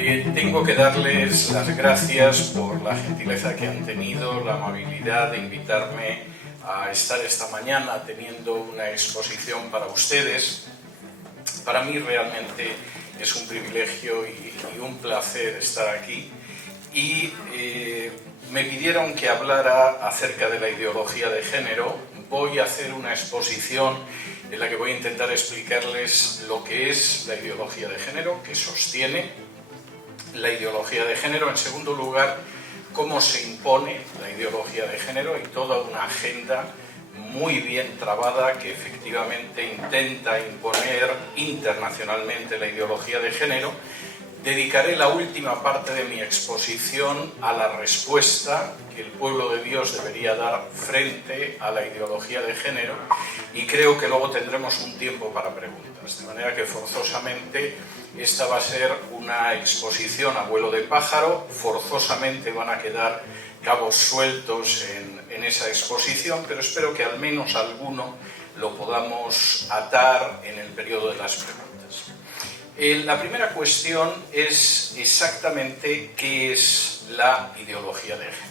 Tengo que darles las gracias por la gentileza que han tenido, la amabilidad de invitarme a estar esta mañana teniendo una exposición para ustedes. Para mí realmente es un privilegio y un placer estar aquí. Y me pidieron que hablara acerca de la ideología de género. Voy a hacer una exposición en la que voy a intentar explicarles lo que es la ideología de género, que sostiene la ideología de género. En segundo lugar, cómo se impone la ideología de género y toda una agenda muy bien trabada que efectivamente intenta imponer internacionalmente la ideología de género. Dedicaré la última parte de mi exposición a la respuesta que el pueblo de Dios debería dar frente a la ideología de género, y creo que luego tendremos un tiempo para preguntas, de manera que forzosamente esta va a ser una exposición a vuelo de pájaro. Forzosamente van a quedar cabos sueltos en esa exposición, pero espero que al menos alguno lo podamos atar en el periodo de las preguntas. La primera cuestión es exactamente qué es la ideología de género.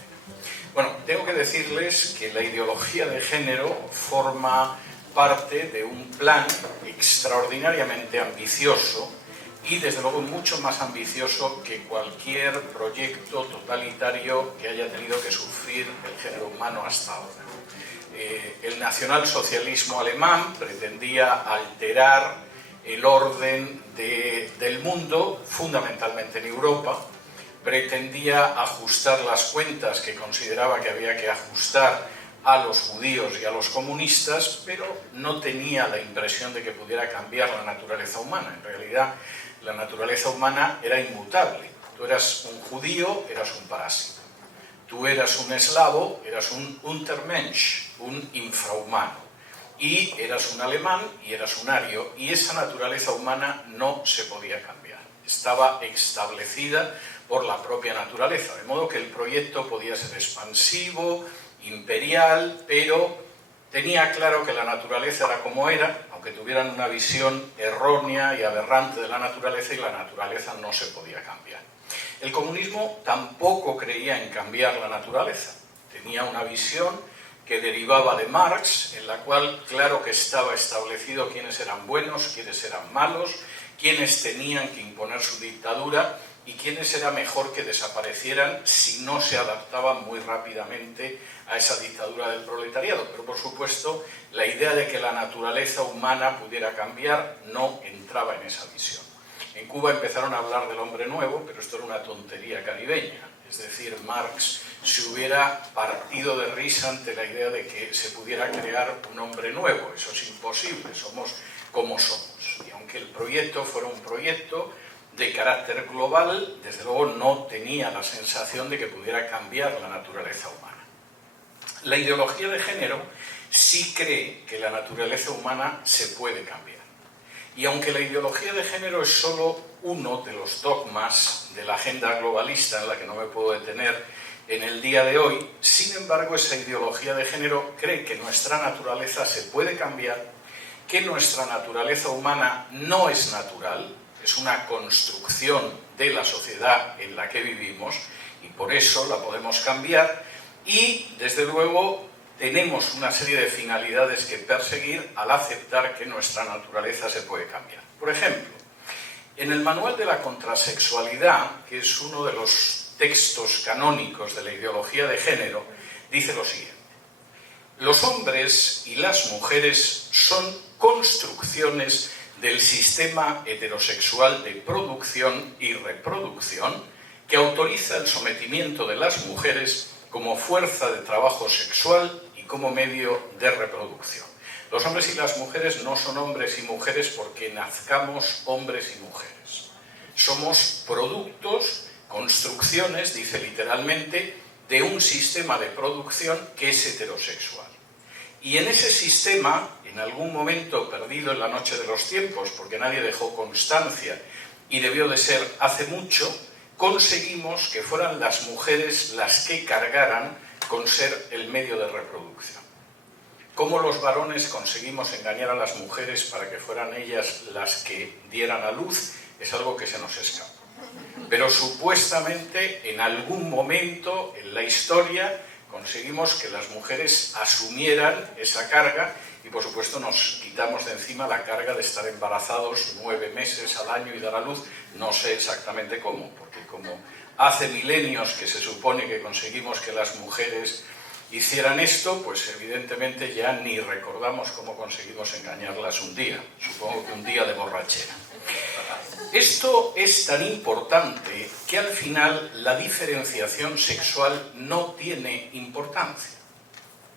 Bueno, tengo que decirles que la ideología de género forma parte de un plan extraordinariamente ambicioso y desde luego mucho más ambicioso que cualquier proyecto totalitario que haya tenido que sufrir el género humano hasta ahora. El nacionalsocialismo alemán pretendía alterar el orden del mundo, fundamentalmente en Europa. Pretendía ajustar las cuentas que consideraba que había que ajustar a los judíos y a los comunistas, pero no tenía la impresión de que pudiera cambiar la naturaleza humana. En realidad, la naturaleza humana era inmutable. Tú eras un judío, eras un parásito. Tú eras un eslavo, eras un Untermensch, un infrahumano. Y eras un alemán y eras un ario, y esa naturaleza humana no se podía cambiar. Estaba establecida por la propia naturaleza, de modo que el proyecto podía ser expansivo, imperial, pero tenía claro que la naturaleza era como era, aunque tuvieran una visión errónea y aberrante de la naturaleza, y la naturaleza no se podía cambiar. El comunismo tampoco creía en cambiar la naturaleza. Tenía una visión que derivaba de Marx, en la cual claro que estaba establecido quiénes eran buenos, quiénes eran malos, quiénes tenían que imponer su dictadura y quiénes era mejor que desaparecieran si no se adaptaban muy rápidamente a esa dictadura del proletariado. Pero por supuesto, la idea de que la naturaleza humana pudiera cambiar no entraba en esa visión. En Cuba empezaron a hablar del hombre nuevo, pero esto era una tontería caribeña. Es decir, Marx se hubiera partido de risa ante la idea de que se pudiera crear un hombre nuevo. Eso es imposible, somos como somos. Y aunque el proyecto fuera un proyecto de carácter global, desde luego no tenía la sensación de que pudiera cambiar la naturaleza humana. La ideología de género sí cree que la naturaleza humana se puede cambiar. Y aunque la ideología de género es solo uno de los dogmas de la agenda globalista en la que no me puedo detener en el día de hoy, sin embargo, esa ideología de género cree que nuestra naturaleza se puede cambiar, que nuestra naturaleza humana no es natural, es una construcción de la sociedad en la que vivimos y por eso la podemos cambiar, y desde luego tenemos una serie de finalidades que perseguir al aceptar que nuestra naturaleza se puede cambiar. Por ejemplo, en el Manual de la Contrasexualidad, que es uno de los textos canónicos de la ideología de género, dice lo siguiente: los hombres y las mujeres son construcciones del sistema heterosexual de producción y reproducción que autoriza el sometimiento de las mujeres como fuerza de trabajo sexual y como medio de reproducción. Los hombres y las mujeres no son hombres y mujeres porque nazcamos hombres y mujeres. Somos productos, construcciones, dice literalmente, de un sistema de producción que es heterosexual. Y en ese sistema, en algún momento perdido en la noche de los tiempos, porque nadie dejó constancia y debió de ser hace mucho, conseguimos que fueran las mujeres las que cargaran con ser el medio de reproducción. ¿Cómo los varones conseguimos engañar a las mujeres para que fueran ellas las que dieran a luz? Es algo que se nos escapa. Pero supuestamente en algún momento en la historia conseguimos que las mujeres asumieran esa carga y por supuesto nos quitamos de encima la carga de estar embarazados 9 meses al año y dar a luz. No sé exactamente cómo, porque como hace milenios que se supone que conseguimos que las mujeres hicieran esto, pues evidentemente ya ni recordamos cómo conseguimos engañarlas un día, supongo que un día de borrachera. Esto es tan importante que al final la diferenciación sexual no tiene importancia.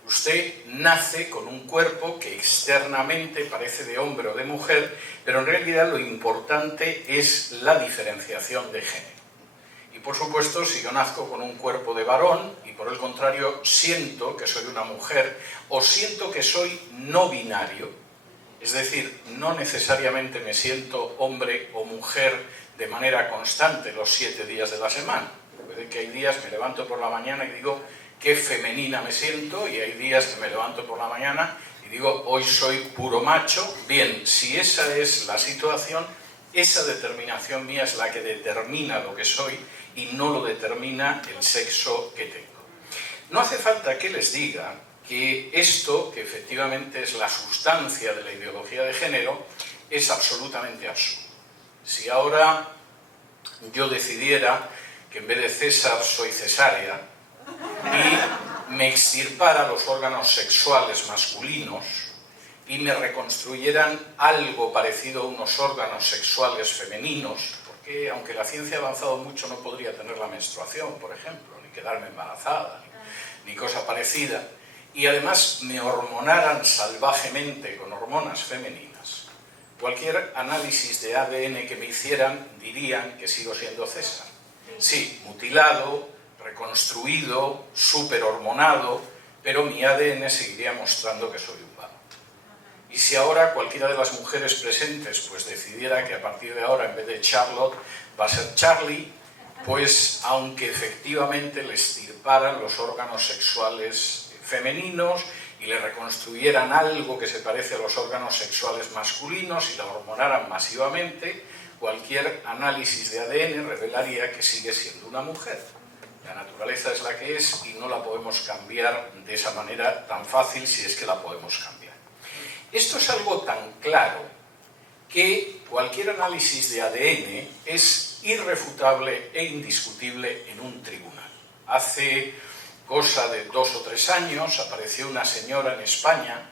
Usted nace con un cuerpo que externamente parece de hombre o de mujer, pero en realidad lo importante es la diferenciación de género. Y por supuesto, si yo nazco con un cuerpo de varón y por el contrario siento que soy una mujer o siento que soy no binario, es decir, no necesariamente me siento hombre o mujer de manera constante los 7 días de la semana. Puede que hay días me levanto por la mañana y digo qué femenina me siento, y hay días que me levanto por la mañana y digo hoy soy puro macho. Bien, si esa es la situación, esa determinación mía es la que determina lo que soy y no lo determina el sexo que tengo. No hace falta que les diga que esto, que efectivamente es la sustancia de la ideología de género, es absolutamente absurdo. Si ahora yo decidiera que en vez de César soy cesárea y me extirpara los órganos sexuales masculinos y me reconstruyeran algo parecido a unos órganos sexuales femeninos, porque aunque la ciencia ha avanzado mucho no podría tener la menstruación, por ejemplo, ni quedarme embarazada, ni cosa parecida, y además me hormonaran salvajemente con hormonas femeninas, cualquier análisis de ADN que me hicieran dirían que sigo siendo César. Sí, mutilado, reconstruido, superhormonado, pero mi ADN seguiría mostrando que soy un varón. Y si ahora cualquiera de las mujeres presentes pues decidiera que a partir de ahora en vez de Charlotte va a ser Charlie, pues aunque efectivamente le extirparan los órganos sexuales femeninos y le reconstruyeran algo que se parece a los órganos sexuales masculinos y la hormonaran masivamente, cualquier análisis de ADN revelaría que sigue siendo una mujer. La naturaleza es la que es y no la podemos cambiar de esa manera tan fácil, si es que la podemos cambiar. Esto es algo tan claro que cualquier análisis de ADN es irrefutable e indiscutible en un tribunal. Hace cosa de 2 o 3 años apareció una señora en España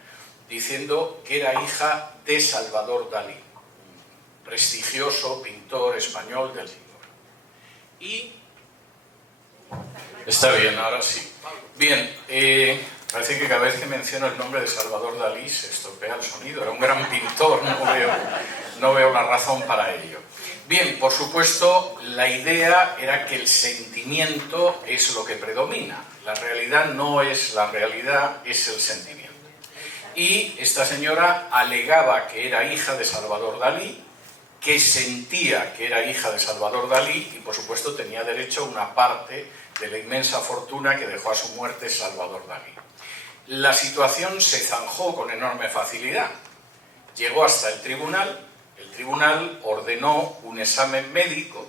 diciendo que era hija de Salvador Dalí, prestigioso pintor español del siglo. Y está bien, ahora sí. Bien, parece que cada vez que menciono el nombre de Salvador Dalí se estropea el sonido. Era un gran pintor, no veo la razón para ello. Bien, por supuesto, la idea era que el sentimiento es lo que predomina. La realidad no es la realidad, es el sentimiento. Y esta señora alegaba que era hija de Salvador Dalí, que sentía que era hija de Salvador Dalí y por supuesto tenía derecho a una parte de la inmensa fortuna que dejó a su muerte Salvador Dalí. La situación se zanjó con enorme facilidad. Llegó hasta el tribunal ordenó un examen médico,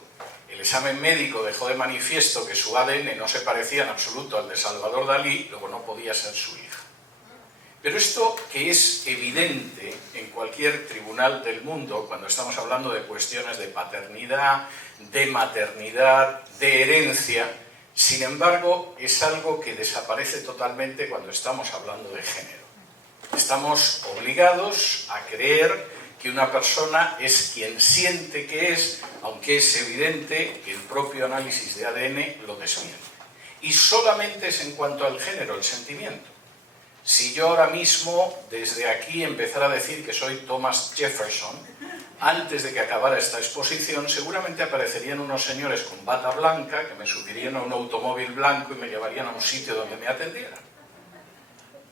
el examen médico dejó de manifiesto que su ADN no se parecía en absoluto al de Salvador Dalí, luego no podía ser su hija. Pero esto, que es evidente en cualquier tribunal del mundo, cuando estamos hablando de cuestiones de paternidad, de maternidad, de herencia, sin embargo, es algo que desaparece totalmente cuando estamos hablando de género. Estamos obligados a creer que una persona es quien siente que es, aunque es evidente que el propio análisis de ADN lo desmiente. Y solamente es en cuanto al género, el sentimiento. Si yo ahora mismo, desde aquí, empezara a decir que soy Thomas Jefferson, antes de que acabara esta exposición, seguramente aparecerían unos señores con bata blanca que me subirían a un automóvil blanco y me llevarían a un sitio donde me atendieran.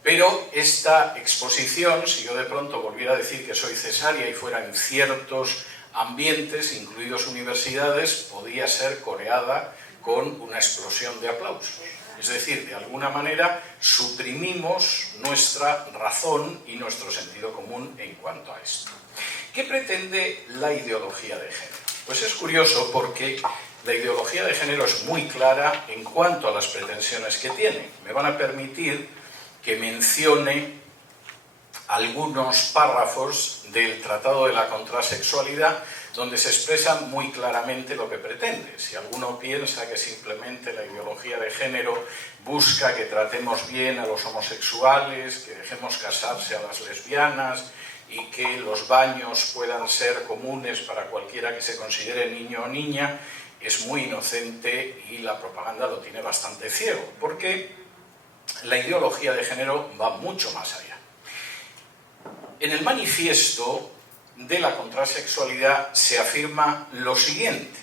Pero esta exposición, si yo de pronto volviera a decir que soy cesárea y fuera en ciertos ambientes, incluidos universidades, podía ser coreada con una explosión de aplausos. Es decir, de alguna manera suprimimos nuestra razón y nuestro sentido común en cuanto a esto. ¿Qué pretende la ideología de género? Pues es curioso porque la ideología de género es muy clara en cuanto a las pretensiones que tiene. Me van a permitir que mencione algunos párrafos del Tratado de la Contrasexualidad donde se expresa muy claramente lo que pretende. Si alguno piensa que simplemente la ideología de género busca que tratemos bien a los homosexuales, que dejemos casarse a las lesbianas y que los baños puedan ser comunes para cualquiera que se considere niño o niña, es muy inocente y la propaganda lo tiene bastante ciego, porque la ideología de género va mucho más allá. En el manifiesto de la contrasexualidad se afirma lo siguiente,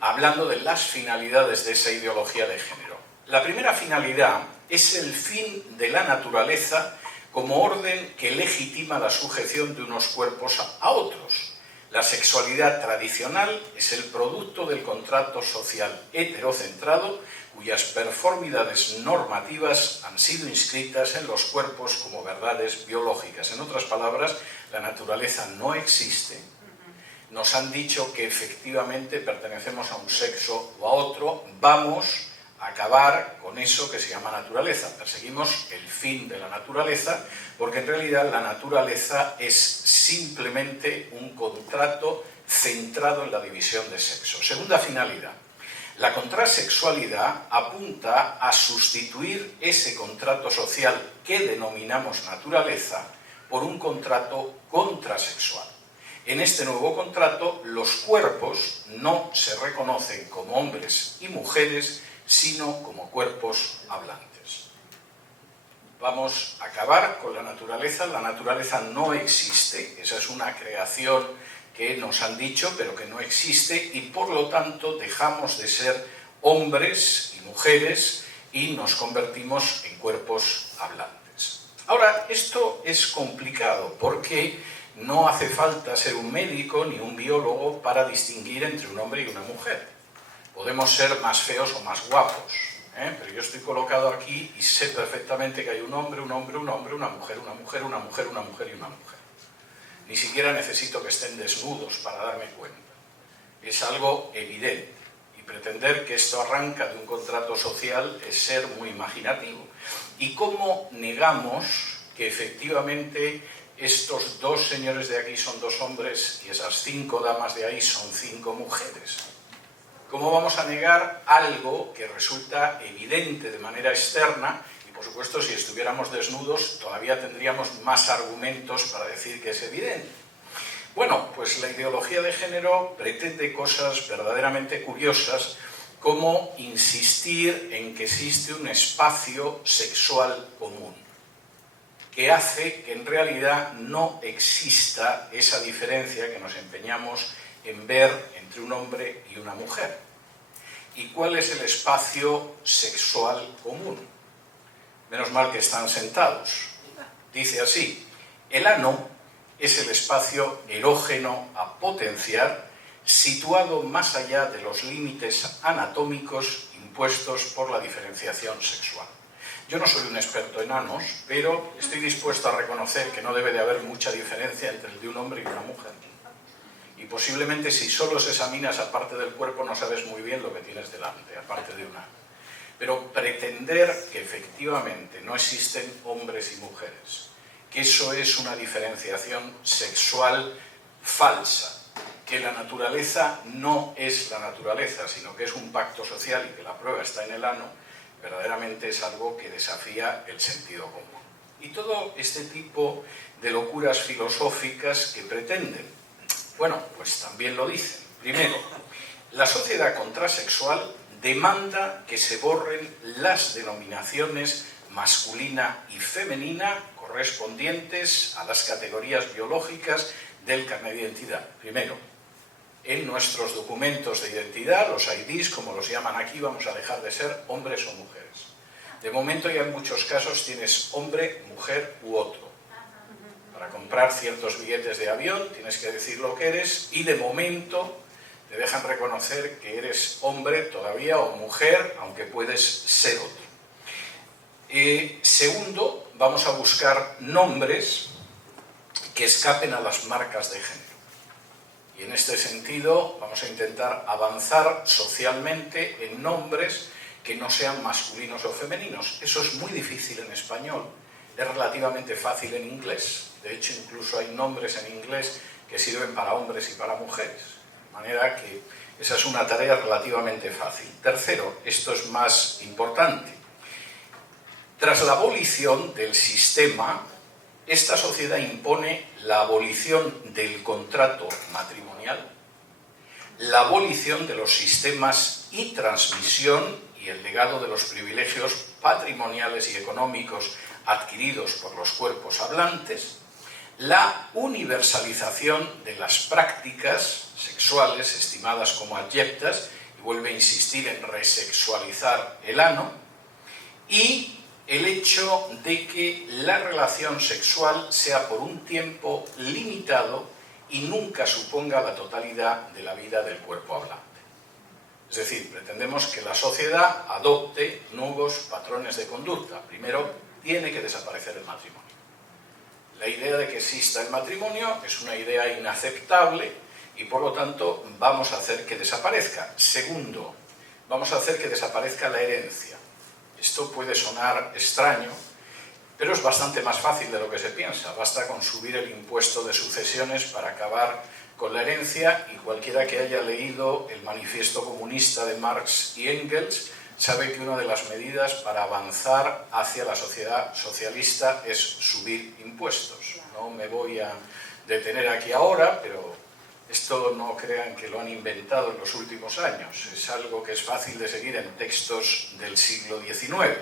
hablando de las finalidades de esa ideología de género. La primera finalidad es el fin de la naturaleza como orden que legitima la sujeción de unos cuerpos a otros. La sexualidad tradicional es el producto del contrato social heterocentrado cuyas performidades normativas han sido inscritas en los cuerpos como verdades biológicas. En otras palabras, la naturaleza no existe. Nos han dicho que efectivamente pertenecemos a un sexo o a otro. Vamos a acabar con eso que se llama naturaleza. Perseguimos el fin de la naturaleza porque en realidad la naturaleza es simplemente un contrato centrado en la división de sexo. Segunda finalidad. La contrasexualidad apunta a sustituir ese contrato social que denominamos naturaleza por un contrato contrasexual. En este nuevo contrato, los cuerpos no se reconocen como hombres y mujeres, sino como cuerpos hablantes. Vamos a acabar con la naturaleza. La naturaleza no existe, esa es una creación que nos han dicho, pero que no existe, y por lo tanto dejamos de ser hombres y mujeres y nos convertimos en cuerpos hablantes. Ahora, esto es complicado porque no hace falta ser un médico ni un biólogo para distinguir entre un hombre y una mujer. Podemos ser más feos o más guapos, pero yo estoy colocado aquí y sé perfectamente que hay un hombre, un hombre, un hombre, una mujer, una mujer, una mujer, una mujer y una mujer. Ni siquiera necesito que estén desnudos para darme cuenta. Es algo evidente. Y pretender que esto arranca de un contrato social es ser muy imaginativo. ¿Y cómo negamos que efectivamente estos dos señores de aquí son dos hombres y esas 5 damas de ahí son 5 mujeres? ¿Cómo vamos a negar algo que resulta evidente de manera externa? Por supuesto, si estuviéramos desnudos, todavía tendríamos más argumentos para decir que es evidente. Bueno, pues la ideología de género pretende cosas verdaderamente curiosas, como insistir en que existe un espacio sexual común, que hace que en realidad no exista esa diferencia que nos empeñamos en ver entre un hombre y una mujer. ¿Y cuál es el espacio sexual común? Menos mal que están sentados. Dice así: el ano es el espacio erógeno a potenciar situado más allá de los límites anatómicos impuestos por la diferenciación sexual. Yo no soy un experto en anos, pero estoy dispuesto a reconocer que no debe de haber mucha diferencia entre el de un hombre y una mujer. Y posiblemente si solo se examina esa parte del cuerpo no sabes muy bien lo que tienes delante, aparte de un ano. Pero pretender que efectivamente no existen hombres y mujeres, que eso es una diferenciación sexual falsa, que la naturaleza no es la naturaleza, sino que es un pacto social y que la prueba está en el ano, verdaderamente es algo que desafía el sentido común. Y todo este tipo de locuras filosóficas que pretenden, bueno, pues también lo dicen. Primero, la sociedad contrasexual demanda que se borren las denominaciones masculina y femenina correspondientes a las categorías biológicas del carnet de identidad. Primero, en nuestros documentos de identidad, los IDs, como los llaman aquí, vamos a dejar de ser hombres o mujeres. De momento ya en muchos casos tienes hombre, mujer u otro. Para comprar ciertos billetes de avión tienes que decir lo que eres y de momento te dejan reconocer que eres hombre todavía o mujer, aunque puedes ser otro. Segundo, vamos a buscar nombres que escapen a las marcas de género. Y en este sentido vamos a intentar avanzar socialmente en nombres que no sean masculinos o femeninos. Eso es muy difícil en español, es relativamente fácil en inglés. De hecho, incluso hay nombres en inglés que sirven para hombres y para mujeres. De manera que esa es una tarea relativamente fácil. Tercero, esto es más importante. Tras la abolición del sistema, esta sociedad impone la abolición del contrato matrimonial, la abolición de los sistemas y transmisión y el legado de los privilegios patrimoniales y económicos adquiridos por los cuerpos hablantes, la universalización de las prácticas sexuales estimadas como abyectas, y vuelve a insistir en resexualizar el ano, y el hecho de que la relación sexual sea por un tiempo limitado y nunca suponga la totalidad de la vida del cuerpo hablante. Es decir, pretendemos que la sociedad adopte nuevos patrones de conducta. Primero, tiene que desaparecer el matrimonio. La idea de que exista el matrimonio es una idea inaceptable y, por lo tanto, vamos a hacer que desaparezca. Segundo, vamos a hacer que desaparezca la herencia. Esto puede sonar extraño, pero es bastante más fácil de lo que se piensa. Basta con subir el impuesto de sucesiones para acabar con la herencia, y cualquiera que haya leído el manifiesto comunista de Marx y Engels sabe que una de las medidas para avanzar hacia la sociedad socialista es subir impuestos. No me voy a detener aquí ahora, pero esto no crean que lo han inventado en los últimos años. Es algo que es fácil de seguir en textos del siglo XIX.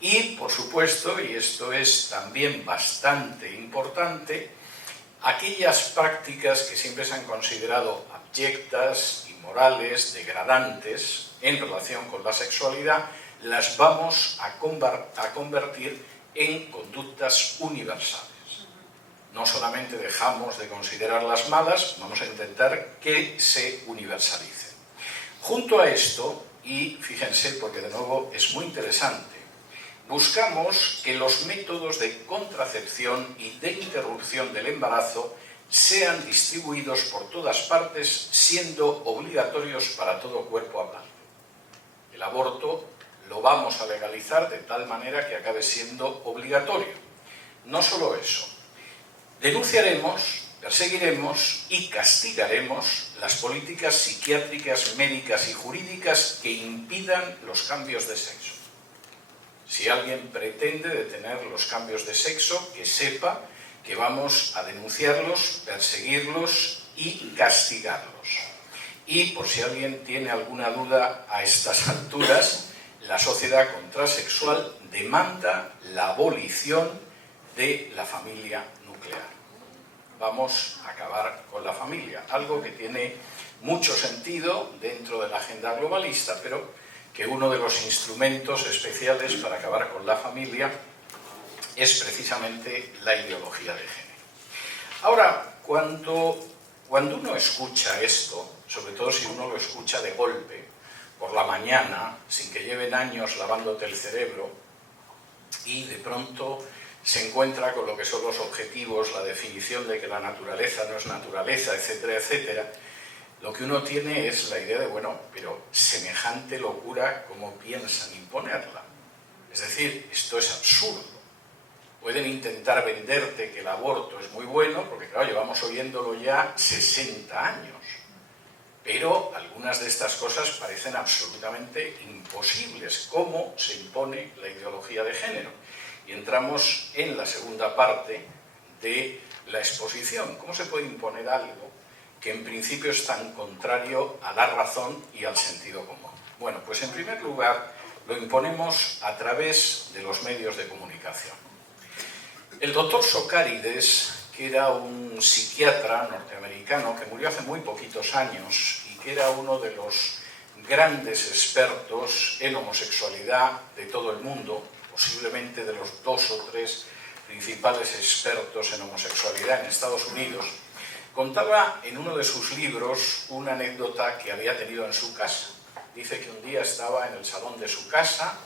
Y, por supuesto, y esto es también bastante importante, aquellas prácticas que siempre se han considerado abyectas, inmorales, degradantes en relación con la sexualidad, las vamos a convertir en conductas universales. No solamente dejamos de considerarlas malas, vamos a intentar que se universalicen. Junto a esto, y fíjense porque de nuevo es muy interesante, buscamos que los métodos de contracepción y de interrupción del embarazo sean distribuidos por todas partes, siendo obligatorios para todo cuerpo hablante. El aborto lo vamos a legalizar de tal manera que acabe siendo obligatorio. No solo eso, denunciaremos, perseguiremos y castigaremos las políticas psiquiátricas, médicas y jurídicas que impidan los cambios de sexo. Si alguien pretende detener los cambios de sexo, que sepa que vamos a denunciarlos, perseguirlos y castigarlos. Y por si alguien tiene alguna duda a estas alturas, la sociedad contrasexual demanda la abolición de la familia nuclear. Vamos a acabar con la familia, algo que tiene mucho sentido dentro de la agenda globalista, pero que uno de los instrumentos especiales para acabar con la familia es precisamente la ideología de género. Ahora, cuando uno escucha esto, sobre todo si uno lo escucha de golpe, por la mañana, sin que lleven años lavándote el cerebro, y de pronto se encuentra con lo que son los objetivos, la definición de que la naturaleza no es naturaleza, etcétera, etcétera, lo que uno tiene es la idea de, bueno, pero semejante locura, ¿cómo piensan imponerla? Es decir, esto es absurdo. Pueden intentar venderte que el aborto es muy bueno, porque claro, llevamos oyéndolo ya 60 años. Pero algunas de estas cosas parecen absolutamente imposibles. ¿Cómo se impone la ideología de género? Y entramos en la segunda parte de la exposición. ¿Cómo se puede imponer algo que en principio es tan contrario a la razón y al sentido común? Bueno, pues en primer lugar lo imponemos a través de los medios de comunicación. El doctor Socarides, que era un psiquiatra norteamericano que murió hace muy poquitos años y que era uno de los grandes expertos en homosexualidad de todo el mundo, posiblemente de los 2 o 3 principales expertos en homosexualidad en Estados Unidos, contaba en uno de sus libros una anécdota que había tenido en su casa. Dice que un día estaba en el salón de su casa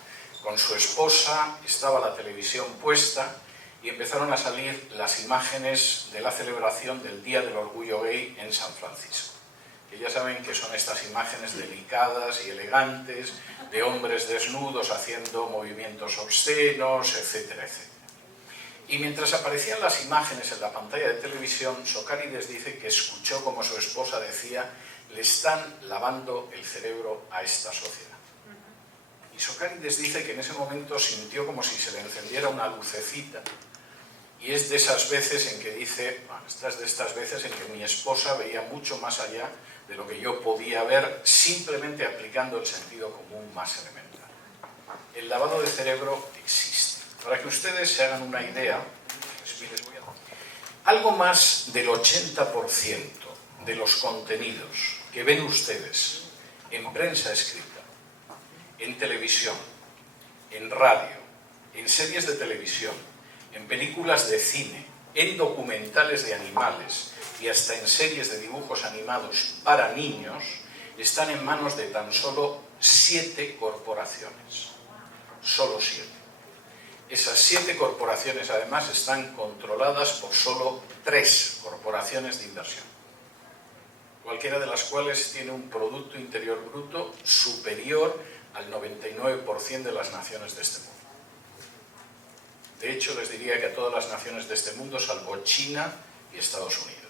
con su esposa, estaba la televisión puesta y empezaron a salir las imágenes de la celebración del Día del Orgullo Gay en San Francisco. Que ya saben que son estas imágenes delicadas y elegantes de hombres desnudos haciendo movimientos obscenos, etcétera, etcétera. Y mientras aparecían las imágenes en la pantalla de televisión, Socarides dice que escuchó como su esposa decía: le están lavando el cerebro a esta sociedad. Y Socarides dice que en ese momento sintió como si se le encendiera una lucecita, y es de esas veces en que dice, bueno, estas de estas veces en que mi esposa veía mucho más allá de lo que yo podía ver simplemente aplicando el sentido común más elemental. El lavado de cerebro existe. Para que ustedes se hagan una idea, algo más del 80% de los contenidos que ven ustedes en prensa escrita, en televisión, en radio, en series de televisión, en películas de cine, en documentales de animales y hasta en series de dibujos animados para niños, están en manos de tan solo 7 corporaciones. Solo 7. Esas 7 corporaciones, además, están controladas por solo 3 corporaciones de inversión, cualquiera de las cuales tiene un Producto Interior Bruto superior al 99% de las naciones de este mundo. De hecho, les diría que a todas las naciones de este mundo, salvo China y Estados Unidos.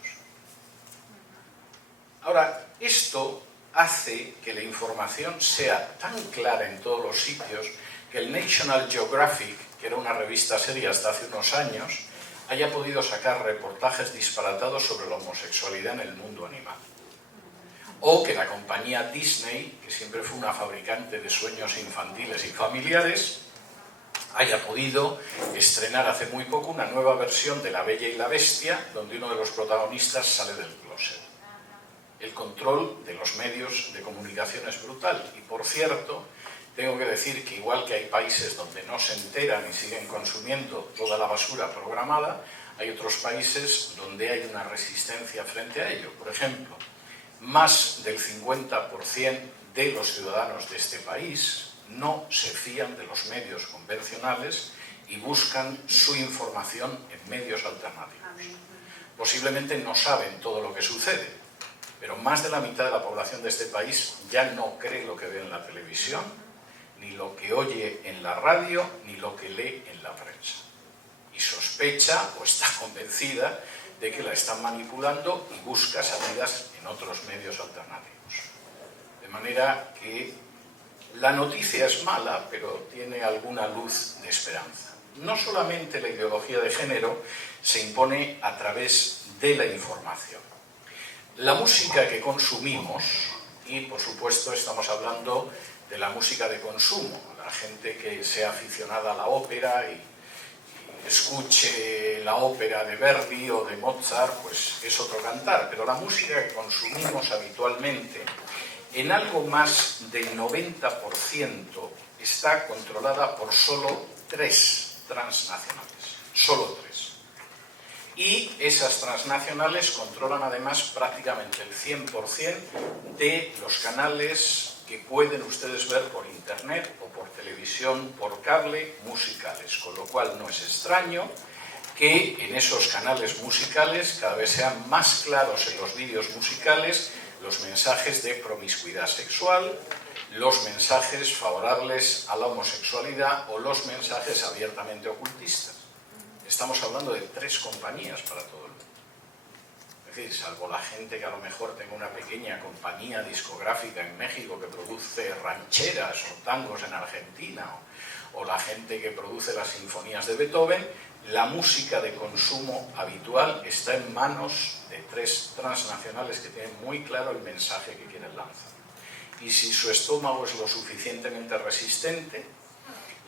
Ahora, esto hace que la información sea tan clara en todos los sitios que el National Geographic, que era una revista seria hasta hace unos años, haya podido sacar reportajes disparatados sobre la homosexualidad en el mundo animal. O que la compañía Disney, que siempre fue una fabricante de sueños infantiles y familiares, haya podido estrenar hace muy poco una nueva versión de La Bella y la Bestia, donde uno de los protagonistas sale del closet. El control de los medios de comunicación es brutal. Y por cierto, tengo que decir que igual que hay países donde no se enteran y siguen consumiendo toda la basura programada, hay otros países donde hay una resistencia frente a ello. Por ejemplo, más del 50% de los ciudadanos de este país no se fían de los medios convencionales y buscan su información en medios alternativos. Posiblemente no saben todo lo que sucede, pero más de la mitad de la población de este país ya no cree lo que ve en la televisión, ni lo que oye en la radio, ni lo que lee en la prensa. Y sospecha o está convencida de que la están manipulando y busca salidas en otros medios alternativos. De manera que la noticia es mala, pero tiene alguna luz de esperanza. No solamente la ideología de género se impone a través de la información. La música que consumimos, y por supuesto estamos hablando de la música de consumo, la gente que sea aficionada a la ópera y escuche la ópera de Verdi o de Mozart, pues es otro cantar, pero la música que consumimos habitualmente, en algo más del 90% está controlada por solo 3 transnacionales, solo 3. Y esas transnacionales controlan además prácticamente el 100% de los canales que pueden ustedes ver por internet o por televisión, por cable, musicales, con lo cual no es extraño que en esos canales musicales cada vez sean más claros en los vídeos musicales los mensajes de promiscuidad sexual, los mensajes favorables a la homosexualidad o los mensajes abiertamente ocultistas. Estamos hablando de 3 compañías para todo el mundo. Es decir, salvo la gente que a lo mejor tenga una pequeña compañía discográfica en México que produce rancheras o tangos en Argentina, o la gente que produce las sinfonías de Beethoven, la música de consumo habitual está en manos de 3 transnacionales que tienen muy claro el mensaje que quieren lanzar. Y si su estómago es lo suficientemente resistente,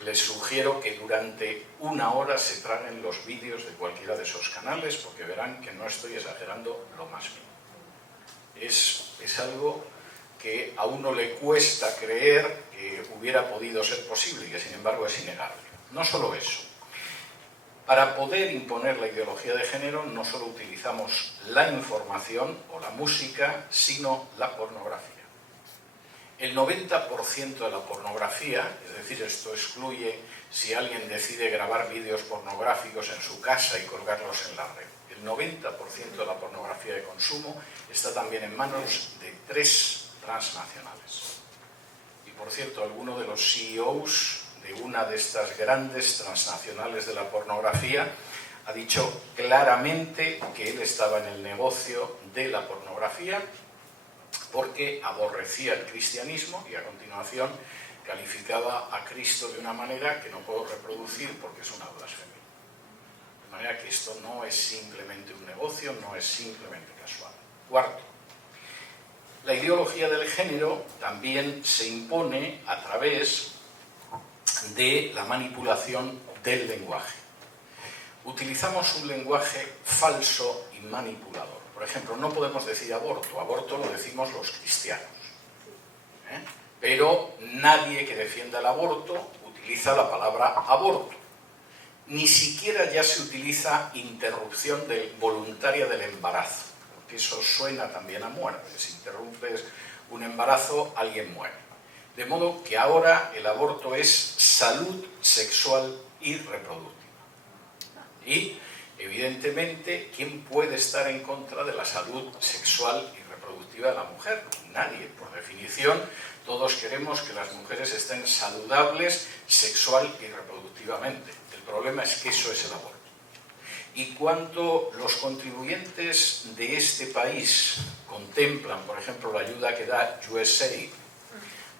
les sugiero que durante 1 hora se traguen los vídeos de cualquiera de esos canales, porque verán que no estoy exagerando lo más mínimo. Es algo que a uno le cuesta creer que hubiera podido ser posible y que sin embargo es innegable. No solo eso. Para poder imponer la ideología de género no solo utilizamos la información o la música, sino la pornografía. El 90% de la pornografía, es decir, esto excluye si alguien decide grabar vídeos pornográficos en su casa y colgarlos en la red. El 90% de la pornografía de consumo está también en manos de 3 transnacionales. Y por cierto, alguno de los CEOs de una de estas grandes transnacionales de la pornografía ha dicho claramente que él estaba en el negocio de la pornografía porque aborrecía el cristianismo y a continuación calificaba a Cristo de una manera que no puedo reproducir porque es una blasfemia. De manera que esto no es simplemente un negocio, no es simplemente casual. Cuarto, la ideología del género también se impone a través de la manipulación del lenguaje. Utilizamos un lenguaje falso y manipulador. Por ejemplo, no podemos decir aborto, aborto lo decimos los cristianos. Pero nadie que defienda el aborto utiliza la palabra aborto. Ni siquiera ya se utiliza interrupción voluntaria del embarazo, porque eso suena también a muerte. Si interrumpes un embarazo, alguien muere. De modo que ahora el aborto es salud sexual y reproductiva. Y, evidentemente, ¿quién puede estar en contra de la salud sexual y reproductiva de la mujer? Nadie. Por definición, todos queremos que las mujeres estén saludables sexual y reproductivamente. El problema es que eso es el aborto. Y cuando los contribuyentes de este país contemplan, por ejemplo, la ayuda que da USAID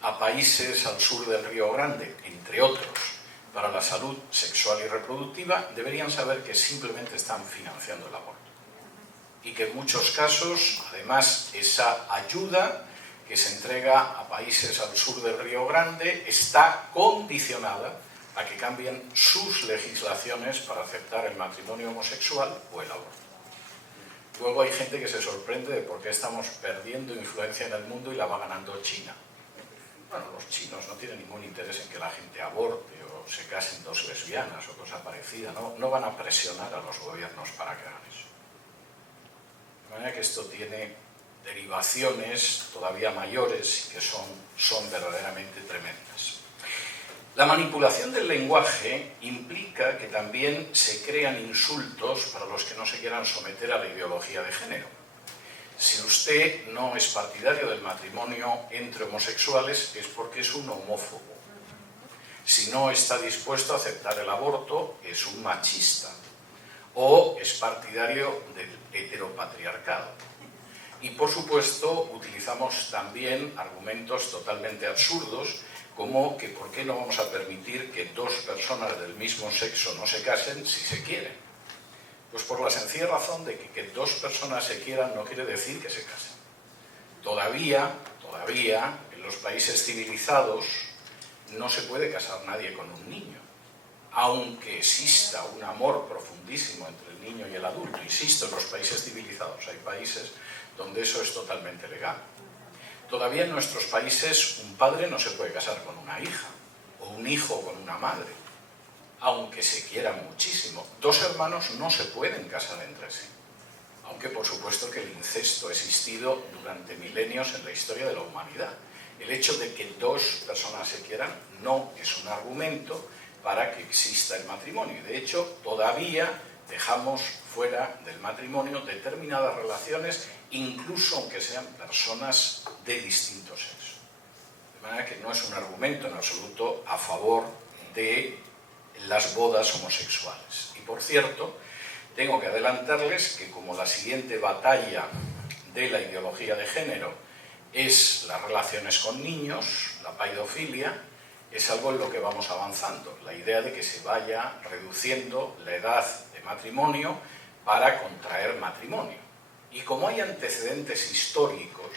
a países al sur del Río Grande, entre otros, para la salud sexual y reproductiva, deberían saber que simplemente están financiando el aborto. Y que en muchos casos, además, esa ayuda que se entrega a países al sur del Río Grande está condicionada a que cambien sus legislaciones para aceptar el matrimonio homosexual o el aborto. Luego hay gente que se sorprende de por qué estamos perdiendo influencia en el mundo y la va ganando China. Bueno, los chinos no tienen ningún interés en que la gente aborte o se casen 2 lesbianas o cosa parecida, no van a presionar a los gobiernos para que hagan eso. De manera que esto tiene derivaciones todavía mayores y que son verdaderamente tremendas. La manipulación del lenguaje implica que también se crean insultos para los que no se quieran someter a la ideología de género. Si usted no es partidario del matrimonio entre homosexuales es porque es un homófobo. Si no está dispuesto a aceptar el aborto es un machista. O es partidario del heteropatriarcado. Y por supuesto utilizamos también argumentos totalmente absurdos como que por qué no vamos a permitir que 2 personas del mismo sexo no se casen si se quieren. Pues por la sencilla razón de que 2 personas se quieran no quiere decir que se casen. Todavía, en los países civilizados no se puede casar nadie con un niño, aunque exista un amor profundísimo entre el niño y el adulto. Insisto, en los países civilizados hay países donde eso es totalmente legal. Todavía en nuestros países un padre no se puede casar con una hija, o un hijo con una madre, aunque se quieran muchísimo. 2 hermanos no se pueden casar entre sí, aunque por supuesto que el incesto ha existido durante milenios en la historia de la humanidad. El hecho de que 2 personas se quieran no es un argumento para que exista el matrimonio. De hecho, todavía dejamos fuera del matrimonio determinadas relaciones, incluso aunque sean personas de distinto sexo. De manera que no es un argumento en absoluto a favor de las bodas homosexuales. Y por cierto, tengo que adelantarles que como la siguiente batalla de la ideología de género es las relaciones con niños, la paidofilia, es algo en lo que vamos avanzando. La idea de que se vaya reduciendo la edad de matrimonio para contraer matrimonio. Y como hay antecedentes históricos,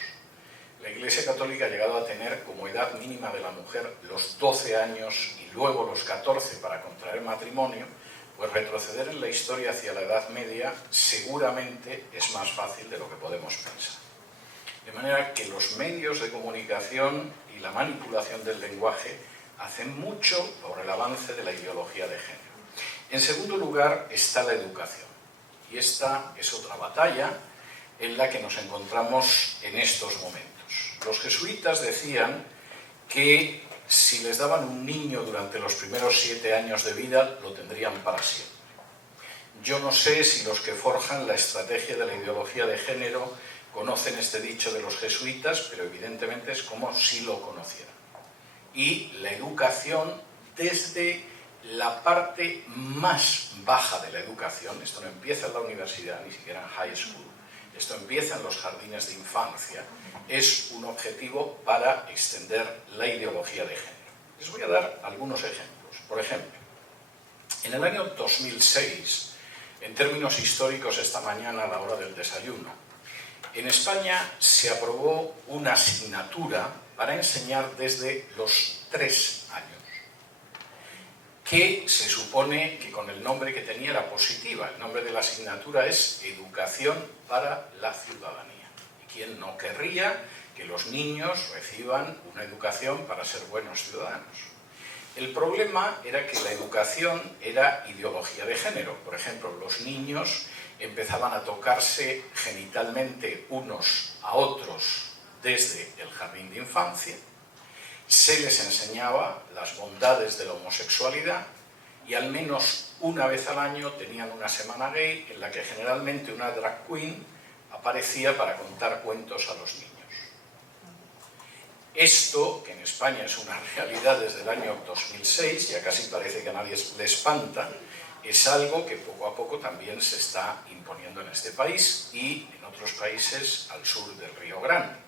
la Iglesia Católica ha llegado a tener como edad mínima de la mujer los 12 años y luego los 14 para contraer matrimonio, pues retroceder en la historia hacia la Edad Media seguramente es más fácil de lo que podemos pensar. De manera que los medios de comunicación y la manipulación del lenguaje hacen mucho por el avance de la ideología de género. En segundo lugar está la educación. Y esta es otra batalla en la que nos encontramos en estos momentos. Los jesuitas decían que si les daban un niño durante los primeros 7 años de vida, lo tendrían para siempre. Yo no sé si los que forjan la estrategia de la ideología de género conocen este dicho de los jesuitas, pero evidentemente es como si lo conocieran. Y la educación, desde la parte más baja de la educación, esto no empieza en la universidad, ni siquiera en high school, esto empieza en los jardines de infancia, es un objetivo para extender la ideología de género. Les voy a dar algunos ejemplos. Por ejemplo, en el año 2006, en términos históricos, esta mañana a la hora del desayuno, en España se aprobó una asignatura para enseñar desde los 3 años, que se supone que con el nombre que tenía era positiva. El nombre de la asignatura es Educación para la Ciudadanía. ¿Y quién no querría que los niños reciban una educación para ser buenos ciudadanos? El problema era que la educación era ideología de género. Por ejemplo, los niños empezaban a tocarse genitalmente unos a otros desde el jardín de infancia, se les enseñaba las bondades de la homosexualidad y al menos una vez al año tenían una semana gay en la que generalmente una drag queen aparecía para contar cuentos a los niños. Esto, que en España es una realidad desde el año 2006, ya casi parece que a nadie le espanta, es algo que poco a poco también se está imponiendo en este país y en otros países al sur del Río Grande.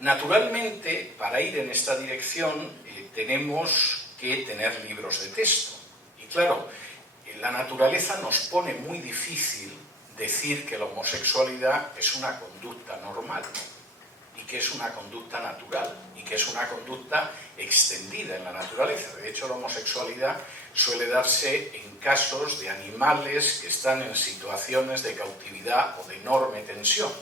Naturalmente, para ir en esta dirección tenemos que tener libros de texto. Y claro, la naturaleza nos pone muy difícil decir que la homosexualidad es una conducta normal y que es una conducta natural y que es una conducta extendida en la naturaleza. De hecho, la homosexualidad suele darse en casos de animales que están en situaciones de cautividad o de enorme tensión,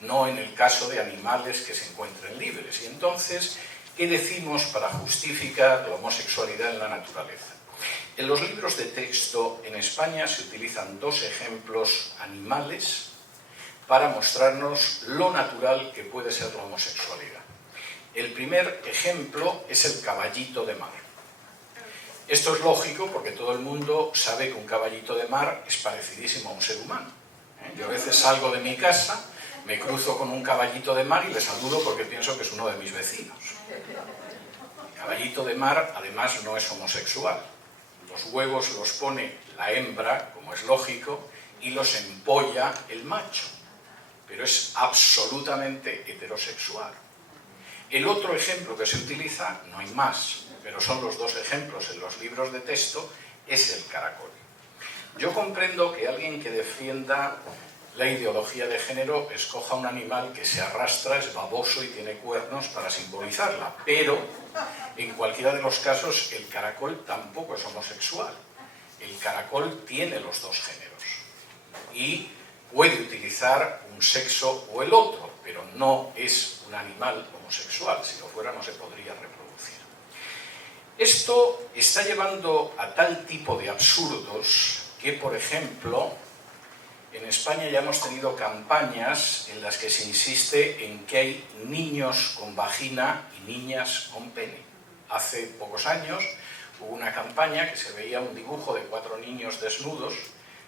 no en el caso de animales que se encuentren libres. Y entonces, ¿qué decimos para justificar la homosexualidad en la naturaleza? En los libros de texto en España se utilizan 2 ejemplos animales para mostrarnos lo natural que puede ser la homosexualidad. El primer ejemplo es el caballito de mar. Esto es lógico porque todo el mundo sabe que un caballito de mar es parecidísimo a un ser humano. Yo a veces salgo de mi casa, me cruzo con un caballito de mar y le saludo porque pienso que es uno de mis vecinos. El caballito de mar, además, no es homosexual. Los huevos los pone la hembra, como es lógico, y los empolla el macho. Pero es absolutamente heterosexual. El otro ejemplo que se utiliza, no hay más, pero son los 2 ejemplos en los libros de texto, es el caracol. Yo comprendo que alguien que defienda la ideología de género escoja un animal que se arrastra, es baboso y tiene cuernos para simbolizarla, pero en cualquiera de los casos el caracol tampoco es homosexual. El caracol tiene los 2 géneros y puede utilizar un sexo o el otro, pero no es un animal homosexual. Si lo fuera no se podría reproducir. Esto está llevando a tal tipo de absurdos que, por ejemplo, en España ya hemos tenido campañas en las que se insiste en que hay niños con vagina y niñas con pene. Hace pocos años hubo una campaña que se veía un dibujo de 4 niños desnudos.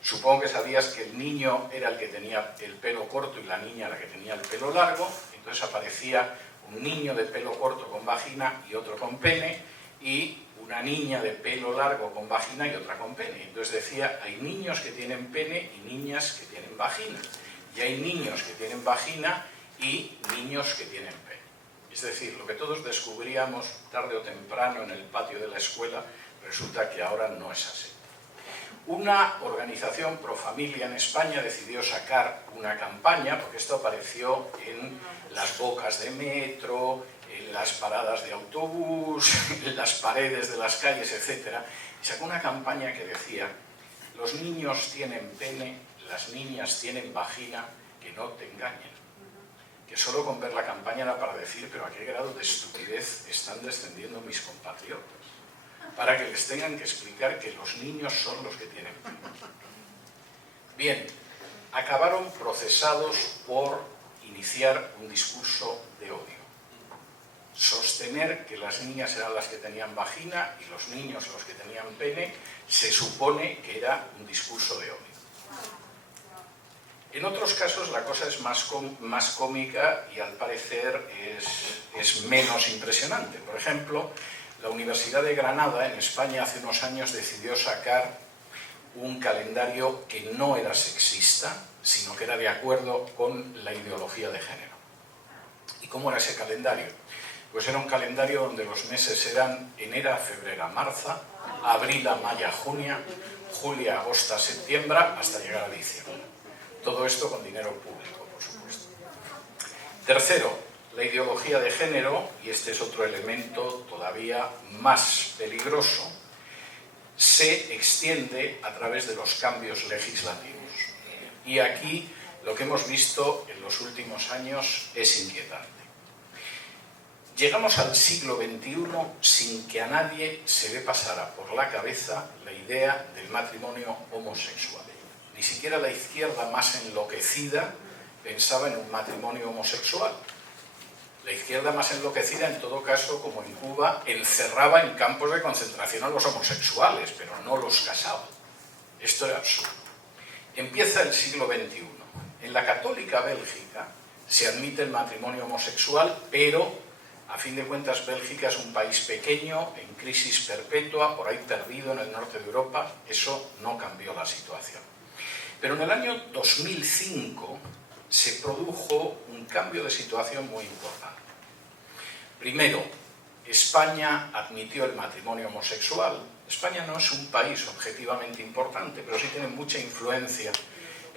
Supongo que sabías que el niño era el que tenía el pelo corto y la niña la que tenía el pelo largo. Entonces aparecía un niño de pelo corto con vagina y otro con pene, y una niña de pelo largo con vagina y otra con pene. Entonces decía, hay niños que tienen pene y niñas que tienen vagina. Y hay niños que tienen vagina y niños que tienen pene. Es decir, lo que todos descubríamos tarde o temprano en el patio de la escuela, resulta que ahora no es así. Una organización pro familia en España decidió sacar una campaña, porque esto apareció en las bocas de metro, en las paradas de autobús, en las paredes de las calles, etc. Y sacó una campaña que decía, los niños tienen pene, las niñas tienen vagina, que no te engañen. Que solo con ver la campaña era para decir, pero a qué grado de estupidez están descendiendo mis compatriotas, para que les tengan que explicar que los niños son los que tienen pene. Bien, acabaron procesados por iniciar un discurso de odio. Sostener que las niñas eran las que tenían vagina y los niños los que tenían pene, se supone que era un discurso de odio. En otros casos la cosa es más cómica y al parecer es menos impresionante. Por ejemplo, la Universidad de Granada en España hace unos años decidió sacar un calendario que no era sexista, sino que era de acuerdo con la ideología de género. ¿Y cómo era ese calendario? Pues era un calendario donde los meses eran enero, febrero, marzo, abril, mayo, junio, julio, agosto, septiembre, hasta llegar a diciembre. Todo esto con dinero público, por supuesto. Tercero, la ideología de género, y este es otro elemento todavía más peligroso, se extiende a través de los cambios legislativos. Y aquí lo que hemos visto en los últimos años es inquietante. Llegamos al siglo XXI sin que a nadie se le pasara por la cabeza la idea del matrimonio homosexual. Ni siquiera la izquierda más enloquecida pensaba en un matrimonio homosexual. La izquierda más enloquecida, en todo caso, como en Cuba, encerraba en campos de concentración a los homosexuales, pero no los casaba. Esto era absurdo. Empieza el siglo XXI. En la católica Bélgica se admite el matrimonio homosexual, pero a fin de cuentas Bélgica es un país pequeño, en crisis perpetua, por ahí perdido en el norte de Europa. Eso no cambió la situación. Pero en el año 2005 se produjo un cambio de situación muy importante. Primero, España admitió el matrimonio homosexual. España no es un país objetivamente importante, pero sí tiene mucha influencia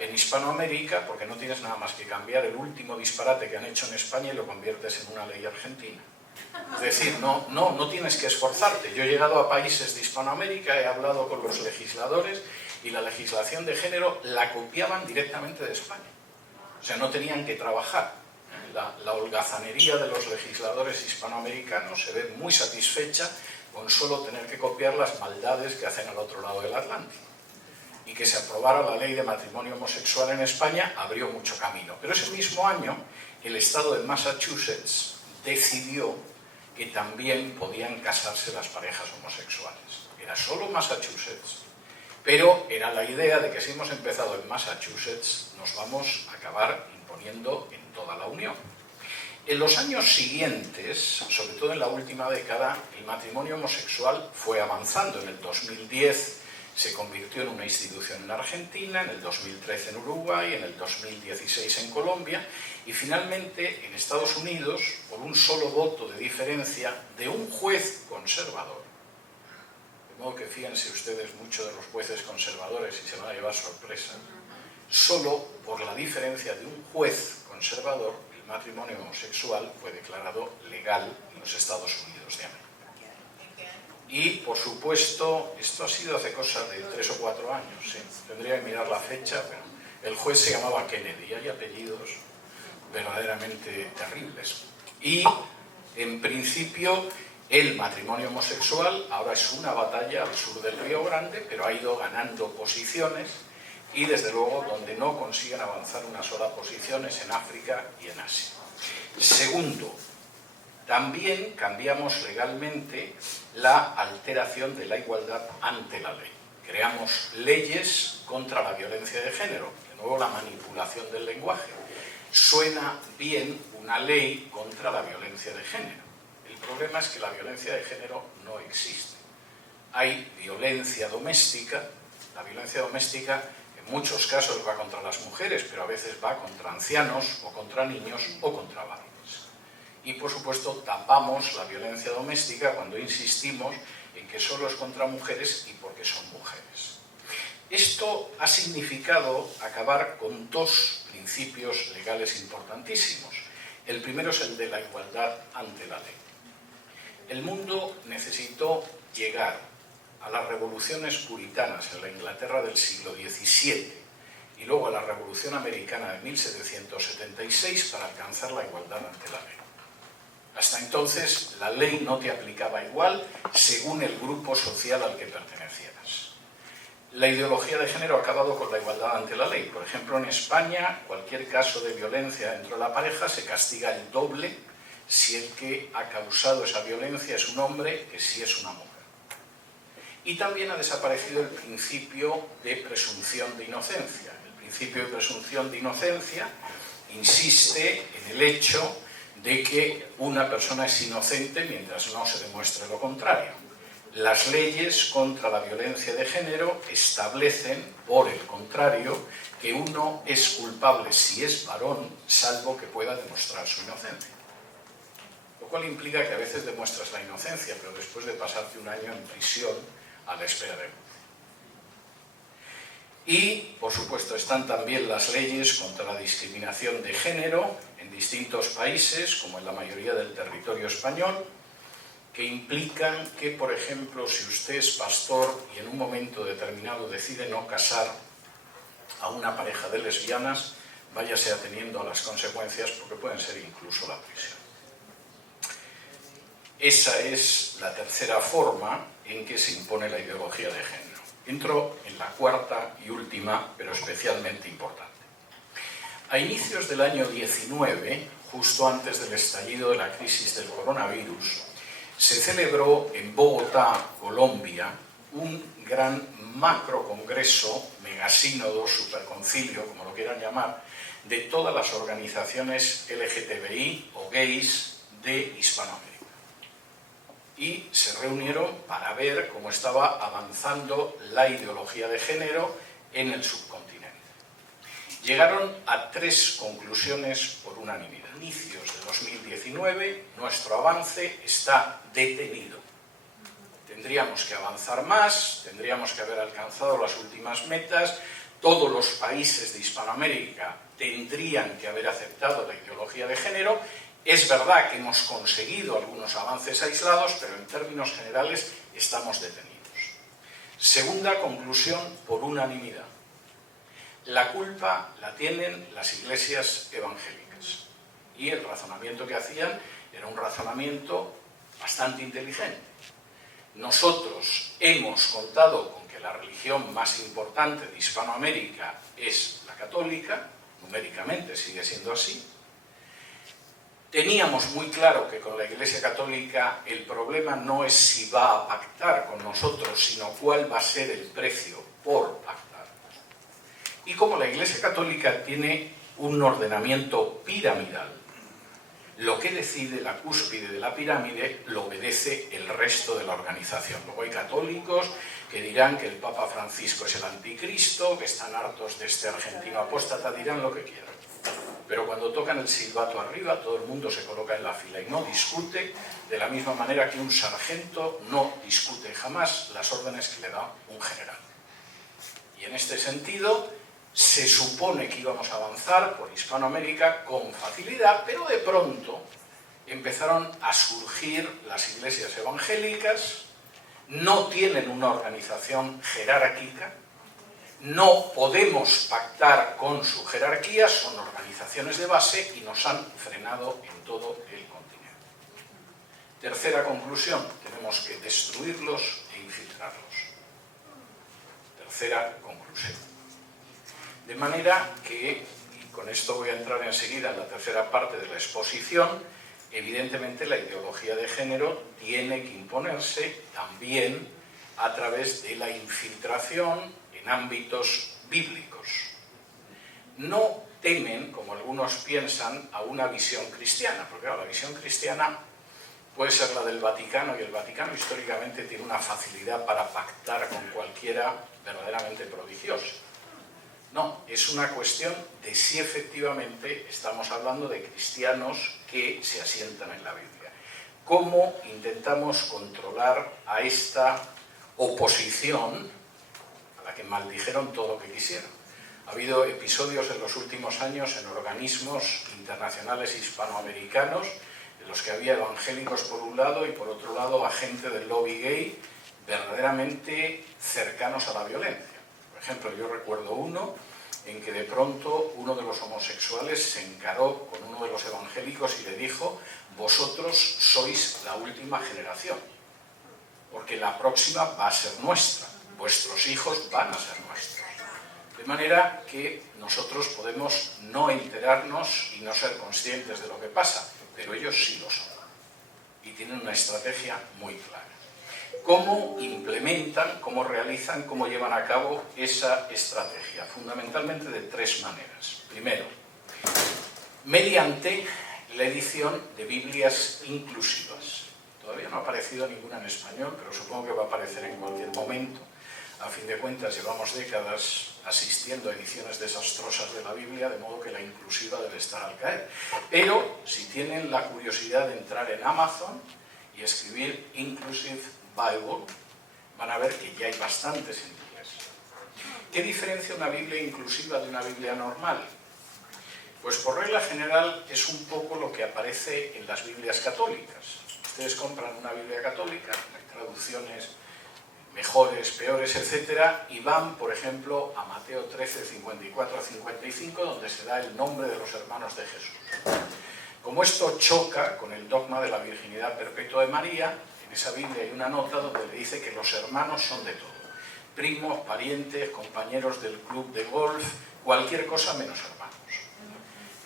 en Hispanoamérica, porque no tienes nada más que cambiar el último disparate que han hecho en España y lo conviertes en una ley argentina. Es decir, no tienes que esforzarte. Yo he llegado a países de Hispanoamérica, he hablado con los legisladores y la legislación de género la copiaban directamente de España. O sea, no tenían que trabajar. La holgazanería de los legisladores hispanoamericanos se ve muy satisfecha con solo tener que copiar las maldades que hacen al otro lado del Atlántico. Y que se aprobara la ley de matrimonio homosexual en España abrió mucho camino. Pero ese mismo año, el estado de Massachusetts decidió que también podían casarse las parejas homosexuales. Era solo Massachusetts. Pero era la idea de que si hemos empezado en Massachusetts, nos vamos a acabar imponiendo en toda la Unión. En los años siguientes, sobre todo en la última década, el matrimonio homosexual fue avanzando. En el 2010 se convirtió en una institución en Argentina, en el 2013 en Uruguay, en el 2016 en Colombia y finalmente en Estados Unidos, por un solo voto de diferencia de un juez conservador. De modo que fíjense ustedes mucho de los jueces conservadores y se van a llevar sorpresa. Solo por la diferencia de un juez conservador, el matrimonio homosexual fue declarado legal en los Estados Unidos de América. Y, por supuesto, esto ha sido hace cosa de 3 o 4 años, ¿sí? Tendría que mirar la fecha, pero el juez se llamaba Kennedy, y hay apellidos verdaderamente terribles. Y, en principio, el matrimonio homosexual ahora es una batalla al sur del Río Grande, pero ha ido ganando posiciones y, desde luego, donde no consiguen avanzar una sola posición es en África y en Asia. Segundo, también cambiamos legalmente la alteración de la igualdad ante la ley. Creamos leyes contra la violencia de género. De nuevo, la manipulación del lenguaje. Suena bien una ley contra la violencia de género. El problema es que la violencia de género no existe. Hay violencia doméstica. La violencia doméstica en muchos casos va contra las mujeres, pero a veces va contra ancianos o contra niños o contra varones. Y, por supuesto, tapamos la violencia doméstica cuando insistimos en que solo es contra mujeres y porque son mujeres. Esto ha significado acabar con 2 principios legales importantísimos. El primero es el de la igualdad ante la ley. El mundo necesitó llegar a las revoluciones puritanas en la Inglaterra del siglo XVII y luego a la Revolución Americana de 1776 para alcanzar la igualdad ante la ley. Hasta entonces, la ley no te aplicaba igual según el grupo social al que pertenecieras. La ideología de género ha acabado con la igualdad ante la ley. Por ejemplo, en España, cualquier caso de violencia dentro de la pareja se castiga el doble si el que ha causado esa violencia es un hombre que si es una mujer. Y también ha desaparecido el principio de presunción de inocencia. El principio de presunción de inocencia insiste en el hecho de que una persona es inocente mientras no se demuestre lo contrario. Las leyes contra la violencia de género establecen, por el contrario, que uno es culpable si es varón, salvo que pueda demostrar su inocencia. Lo cual implica que a veces demuestras la inocencia, pero después de pasarte un año en prisión a la espera de juicio. Y, por supuesto, están también las leyes contra la discriminación de género en distintos países, como en la mayoría del territorio español, que implican que, por ejemplo, si usted es pastor y en un momento determinado decide no casar a una pareja de lesbianas, váyase ateniendo a las consecuencias porque pueden ser incluso la prisión. Esa es la tercera forma en que se impone la ideología de género. Entro en la cuarta y última, pero especialmente importante. A inicios del año 19, justo antes del estallido de la crisis del coronavirus, se celebró en Bogotá, Colombia, un gran macrocongreso, megasínodo, superconcilio, como lo quieran llamar, de todas las organizaciones LGTBI o gays de Hispanoamérica. Y se reunieron para ver cómo estaba avanzando la ideología de género en el subcontinente. Llegaron a 3 conclusiones por unanimidad. A inicios de 2019, nuestro avance está detenido. Tendríamos que avanzar más, tendríamos que haber alcanzado las últimas metas, todos los países de Hispanoamérica tendrían que haber aceptado la ideología de género. Es verdad que hemos conseguido algunos avances aislados, pero en términos generales estamos detenidos. Segunda conclusión por unanimidad. La culpa la tienen las iglesias evangélicas. Y el razonamiento que hacían era un razonamiento bastante inteligente. Nosotros hemos contado con que la religión más importante de Hispanoamérica es la católica, numéricamente sigue siendo así. Teníamos muy claro que con la Iglesia Católica el problema no es si va a pactar con nosotros, sino cuál va a ser el precio por pactar. Y como la Iglesia Católica tiene un ordenamiento piramidal, lo que decide la cúspide de la pirámide lo obedece el resto de la organización. Luego hay católicos que dirán que el Papa Francisco es el anticristo, que están hartos de este argentino apóstata, dirán lo que quieran. Pero cuando tocan el silbato arriba, todo el mundo se coloca en la fila y no discute, de la misma manera que un sargento no discute jamás las órdenes que le da un general. Y en este sentido, se supone que íbamos a avanzar por Hispanoamérica con facilidad, pero de pronto empezaron a surgir las iglesias evangélicas, no tienen una organización jerárquica, no podemos pactar con su jerarquía, son organizaciones de base y nos han frenado en todo el continente. Tercera conclusión, tenemos que destruirlos e infiltrarlos. Tercera conclusión. De manera que, y con esto voy a entrar enseguida en la tercera parte de la exposición, evidentemente la ideología de género tiene que imponerse también a través de la infiltración en ámbitos bíblicos. No temen, como algunos piensan, a una visión cristiana, porque claro, la visión cristiana puede ser la del Vaticano, y el Vaticano históricamente tiene una facilidad para pactar con cualquiera verdaderamente prodigiosa. No, es una cuestión de si efectivamente estamos hablando de cristianos que se asientan en la Biblia. ¿Cómo intentamos controlar a esta oposición a la que maldijeron todo lo que quisieron? Ha habido episodios en los últimos años en organismos internacionales hispanoamericanos en los que había evangélicos por un lado y por otro lado agente del lobby gay verdaderamente cercanos a la violencia. Por ejemplo, yo recuerdo uno en que de pronto uno de los homosexuales se encaró con uno de los evangélicos y le dijo: vosotros sois la última generación, porque la próxima va a ser nuestra. vuestros hijos van a ser nuestros. De manera que nosotros podemos no enterarnos y no ser conscientes de lo que pasa, pero ellos sí lo son. Y tienen una estrategia muy clara. ¿Cómo implementan, cómo realizan, cómo llevan a cabo esa estrategia? Fundamentalmente de tres maneras. Primero, mediante la edición de Biblias inclusivas. Todavía no ha aparecido ninguna en español, pero supongo que va a aparecer en cualquier momento. A fin de cuentas, llevamos décadas asistiendo a ediciones desastrosas de la Biblia, de modo que la inclusiva debe estar al caer. Pero, si tienen la curiosidad de entrar en Amazon y escribir Inclusive Bible, van a ver que ya hay bastantes en inglés. ¿Qué diferencia una Biblia inclusiva de una Biblia normal? Pues por regla general es un poco lo que aparece en las Biblias católicas. Ustedes compran una Biblia católica, hay traducciones mejores, peores, etcétera, y van, por ejemplo, a Mateo 13, 54 a 55, donde se da el nombre de los hermanos de Jesús. Como esto choca con el dogma de la virginidad perpetua de María, en esa Biblia hay una nota donde le dice que los hermanos son de todo. Primos, parientes, compañeros del club de golf, cualquier cosa menos hermanos.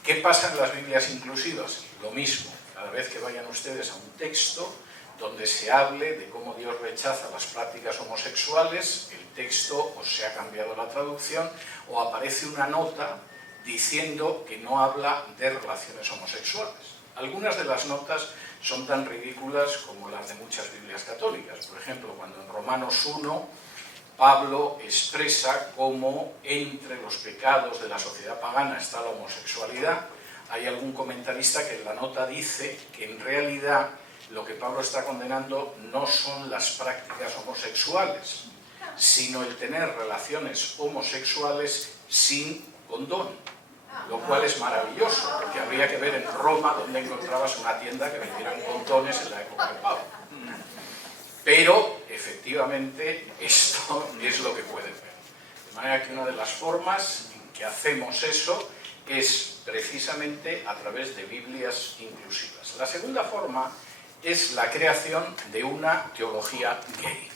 ¿Qué pasa en las Biblias inclusivas? Lo mismo. Cada vez que vayan ustedes a un texto donde se hable de cómo Dios rechaza las prácticas homosexuales, el texto o se ha cambiado la traducción o aparece una nota diciendo que no habla de relaciones homosexuales. Algunas de las notas son tan ridículas como las de muchas Biblias católicas. Por ejemplo, cuando en Romanos 1 Pablo expresa cómo entre los pecados de la sociedad pagana está la homosexualidad, hay algún comentarista que en la nota dice que en realidad lo que Pablo está condenando no son las prácticas homosexuales, sino el tener relaciones homosexuales sin condón, lo cual es maravilloso, porque habría que ver en Roma donde encontrabas una tienda que vendieran condones en la época de Pablo. Pero, efectivamente, esto es lo que pueden ver. De manera que una de las formas en que hacemos eso es precisamente a través de Biblias inclusivas. La segunda forma es la creación de una teología gay,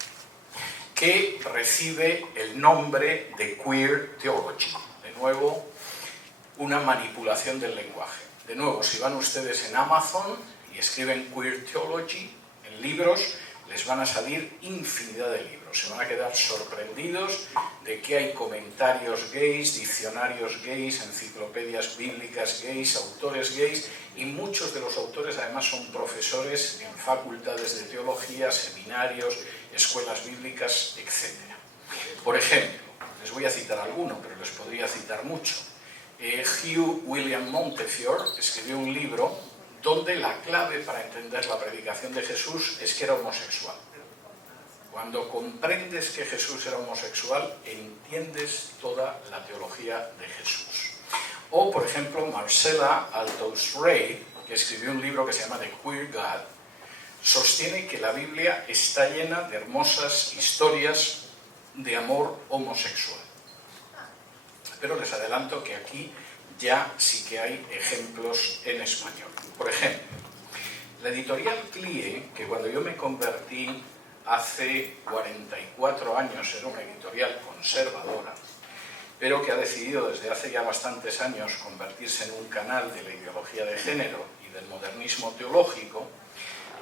que recibe el nombre de Queer Theology. De nuevo, una manipulación del lenguaje. De nuevo, si van ustedes en Amazon y escriben Queer Theology en libros, les van a salir infinidad de libros. Se van a quedar sorprendidos de que hay comentarios gays, diccionarios gays, enciclopedias bíblicas gays, autores gays, y muchos de los autores además son profesores en facultades de teología, seminarios, escuelas bíblicas, etc. Por ejemplo, les voy a citar alguno, pero les podría citar mucho. Hugh William Montefiore escribió un libro donde la clave para entender la predicación de Jesús es que era homosexual. Cuando comprendes que Jesús era homosexual, entiendes toda la teología de Jesús. O, por ejemplo, Marcella Althaus-Ray, que escribió un libro que se llama The Queer God, sostiene que la Biblia está llena de hermosas historias de amor homosexual. Pero les adelanto que aquí ya sí que hay ejemplos en español. Por ejemplo, la editorial CLIE, que cuando yo me convertí hace 44 años era una editorial conservadora, pero que ha decidido desde hace ya bastantes años convertirse en un canal de la ideología de género y del modernismo teológico,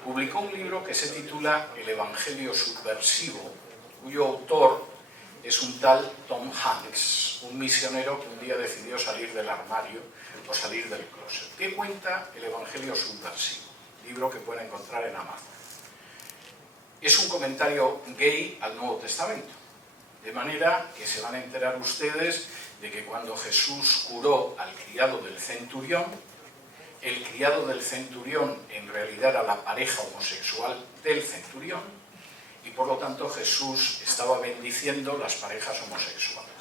publicó un libro que se titula El Evangelio Subversivo, cuyo autor es un tal Tom Hanks, un misionero que un día decidió salir del armario o salir del closet. ¿Qué cuenta El Evangelio Subversivo? Libro que pueden encontrar en Amazon. Es un comentario gay al Nuevo Testamento, de manera que se van a enterar ustedes de que cuando Jesús curó al criado del centurión, el criado del centurión en realidad era la pareja homosexual del centurión, y por lo tanto Jesús estaba bendiciendo las parejas homosexuales.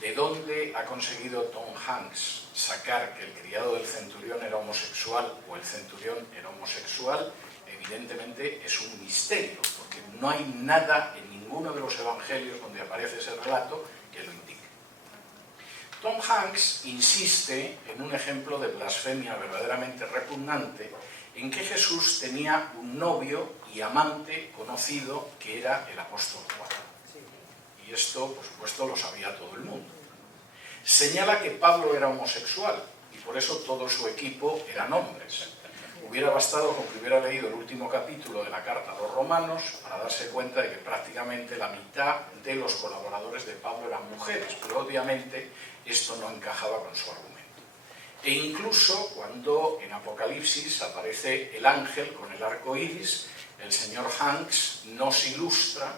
¿De dónde ha conseguido Tom Hanks sacar que el criado del centurión era homosexual o el centurión era homosexual? Evidentemente es un misterio, porque no hay nada en ninguno de los evangelios donde aparece ese relato que lo indique. Tom Hanks insiste en un ejemplo de blasfemia verdaderamente repugnante, en que Jesús tenía un novio y amante conocido que era el apóstol Juan. y esto, por supuesto, lo sabía todo el mundo. Señala que Pablo era homosexual, y por eso todo su equipo eran hombres. Hubiera bastado con que hubiera leído el último capítulo de la carta a los romanos para darse cuenta de que prácticamente la mitad de los colaboradores de Pablo eran mujeres, pero obviamente esto no encajaba con su argumento. E incluso cuando en Apocalipsis aparece el ángel con el arco iris, el señor Hanks nos ilustra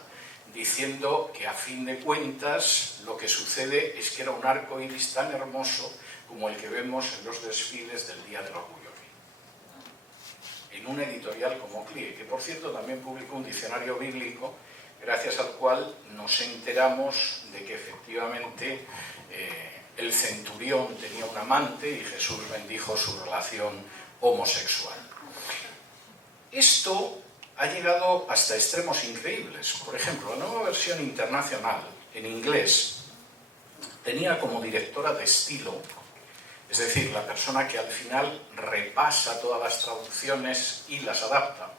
diciendo que a fin de cuentas lo que sucede es que era un arco iris tan hermoso como el que vemos en los desfiles del Día del Orgullo Gay. En una editorial como CLIE, que por cierto también publicó un diccionario bíblico, gracias al cual nos enteramos de que efectivamente el centurión tenía un amante y Jesús bendijo su relación homosexual. Esto ha llegado hasta extremos increíbles. Por ejemplo, la nueva versión internacional, en inglés, tenía como directora de estilo, es decir, la persona que al final repasa todas las traducciones y las adapta,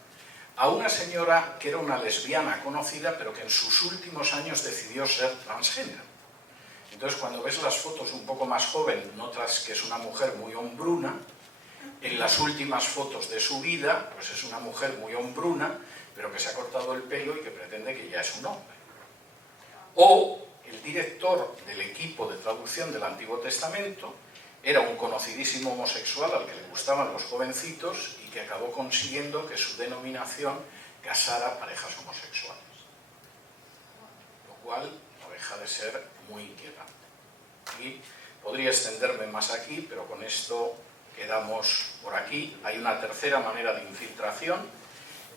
a una señora que era una lesbiana conocida, pero que en sus últimos años decidió ser transgénero. Entonces, cuando ves las fotos un poco más joven, notas que es una mujer muy hombruna. En las últimas fotos de su vida, pues es una mujer muy hombruna, pero que se ha cortado el pelo y que pretende que ya es un hombre. O el director del equipo de traducción del Antiguo Testamento era un conocidísimo homosexual al que le gustaban los jovencitos y que acabó consiguiendo que su denominación casara parejas homosexuales. Lo cual no deja de ser muy inquietante. Y podría extenderme más aquí, pero con esto quedamos por aquí. Hay una tercera manera de infiltración,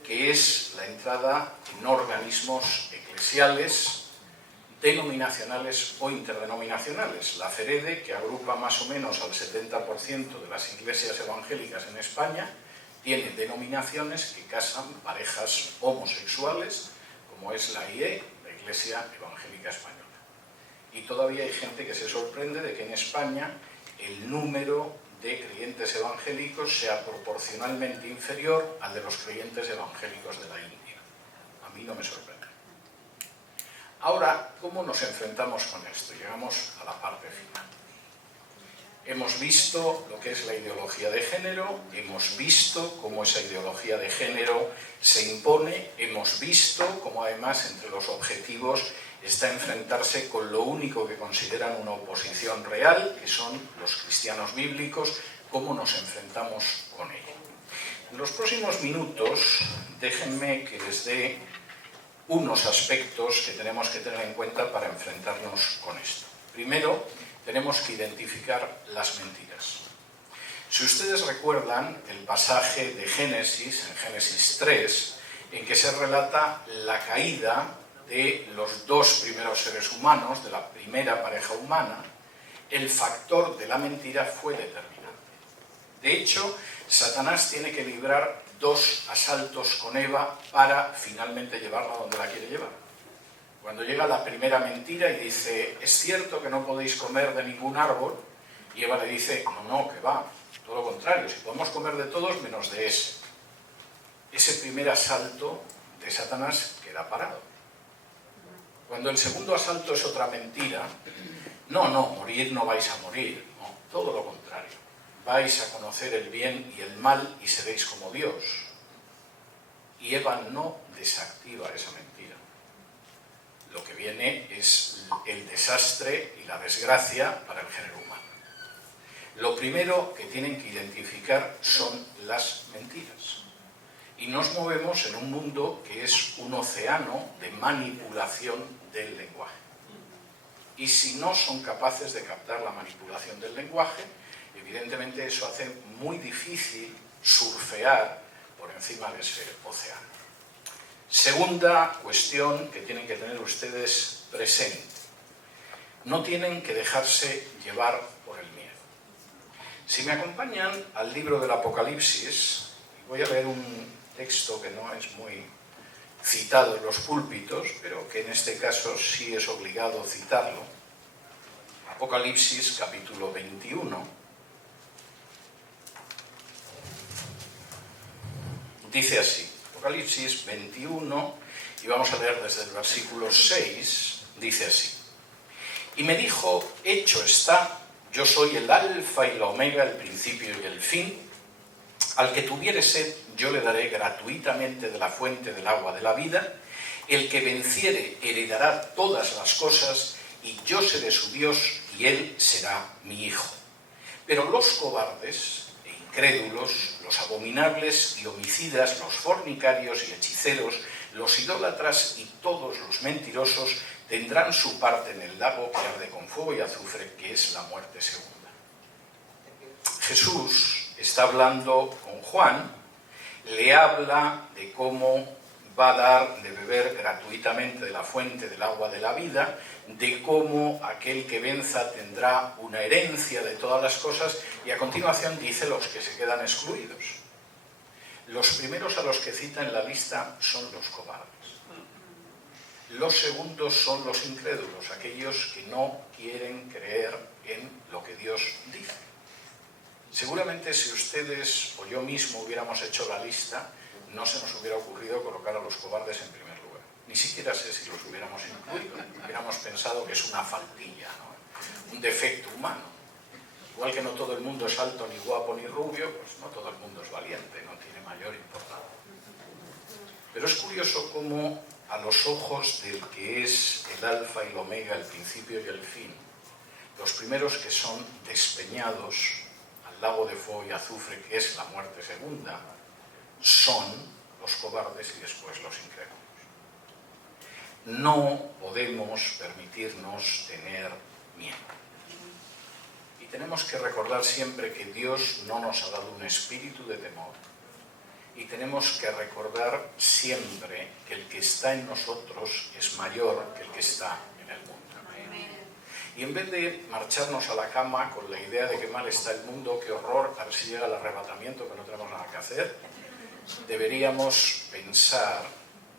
que es la entrada en organismos eclesiales, denominacionales o interdenominacionales. La FEREDE, que agrupa más o menos al 70% de las iglesias evangélicas en España, tiene denominaciones que casan parejas homosexuales, como es la IE, la Iglesia Evangélica Española. Y todavía hay gente que se sorprende de que en España el número de creyentes evangélicos sea proporcionalmente inferior al de los creyentes evangélicos de la India. A mí no me sorprende. Ahora, ¿cómo nos enfrentamos con esto? Llegamos a la parte final. Hemos visto lo que es la ideología de género, hemos visto cómo esa ideología de género se impone, hemos visto cómo además entre los objetivos está enfrentarse con lo único que consideran una oposición real, que son los cristianos bíblicos, cómo nos enfrentamos con ello. En los próximos minutos, déjenme que les dé unos aspectos que tenemos que tener en cuenta para enfrentarnos con esto. Primero, tenemos que identificar las mentiras. Si ustedes recuerdan el pasaje de Génesis, en Génesis 3, en que se relata la caída de los dos primeros seres humanos, de la primera pareja humana, el factor de la mentira fue determinante. De hecho, Satanás tiene que librar dos asaltos con Eva para finalmente llevarla donde la quiere llevar. Cuando llega la primera mentira y dice, es cierto que no podéis comer de ningún árbol, y Eva le dice, no, que va, todo lo contrario, si podemos comer de todos menos de ese. Ese primer asalto de Satanás queda parado. Cuando el segundo asalto es otra mentira, no, morir no vais a morir, no, todo lo contrario. Vais a conocer el bien y el mal y seréis como Dios. Y Eva no desactiva esa mentira. Lo que viene es el desastre y la desgracia para el género humano. Lo primero que tienen que identificar son las mentiras. Y nos movemos en un mundo que es un océano de manipulación del lenguaje. Y si no son capaces de captar la manipulación del lenguaje, evidentemente eso hace muy difícil surfear por encima de ese océano. Segunda cuestión que tienen que tener ustedes presente. No tienen que dejarse llevar por el miedo. Si me acompañan al libro del Apocalipsis, voy a leer un texto que no es muy citado en los púlpitos, pero que en este caso sí es obligado citarlo. Apocalipsis capítulo 21. Dice así, Apocalipsis 21, y vamos a leer desde el versículo 6, Dice así: y me dijo, hecho está, yo soy el alfa y la omega, el principio y el fin. Al que tuviere sed, yo le daré gratuitamente de la fuente del agua de la vida. El que venciere heredará todas las cosas, y yo seré su Dios, y él será mi hijo. Pero los cobardes e incrédulos, los abominables y homicidas, los fornicarios y hechiceros, los idólatras y todos los mentirosos tendrán su parte en el lago que arde con fuego y azufre, que es la muerte segunda. Jesús está hablando con Juan, le habla de cómo va a dar de beber gratuitamente de la fuente del agua de la vida, de cómo aquel que venza tendrá una herencia de todas las cosas, y a continuación dice los que se quedan excluidos. Los primeros a los que cita en la lista son los cobardes. Los segundos son los incrédulos, aquellos que no quieren creer en lo que Dios dice. Seguramente si ustedes o yo mismo hubiéramos hecho la lista, no se nos hubiera ocurrido colocar a los cobardes en primer lugar. Ni siquiera sé si los hubiéramos incluido. Hubiéramos pensado que es una faltilla, ¿no? Un defecto humano. Igual que no todo el mundo es alto, ni guapo, ni rubio, pues no todo el mundo es valiente, no tiene mayor importancia. Pero es curioso cómo a los ojos del que es el alfa y el omega, el principio y el fin, los primeros que son despeñados al lago de fuego y azufre, que es la muerte segunda, son los cobardes y después los incrédulos. No podemos permitirnos tener miedo. Y tenemos que recordar siempre que Dios no nos ha dado un espíritu de temor. Y tenemos que recordar siempre que el que está en nosotros es mayor que el que está en el mundo. Y en vez de marcharnos a la cama con la idea de que mal está el mundo, qué horror, a ver si llega el arrebatamiento, que no tenemos nada que hacer, deberíamos pensar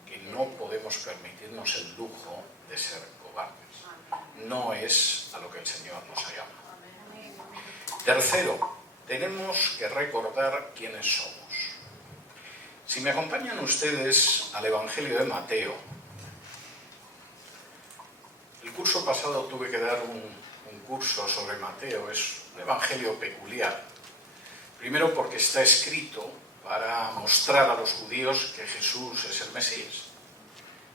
que no podemos permitirnos el lujo de ser cobardes. No es a lo que el Señor nos ha llamado. Tercero, tenemos que recordar quiénes somos. Si me acompañan ustedes al Evangelio de Mateo, el curso pasado tuve que dar un curso sobre Mateo. Es un evangelio peculiar. Primero porque está escrito para mostrar a los judíos que Jesús es el Mesías.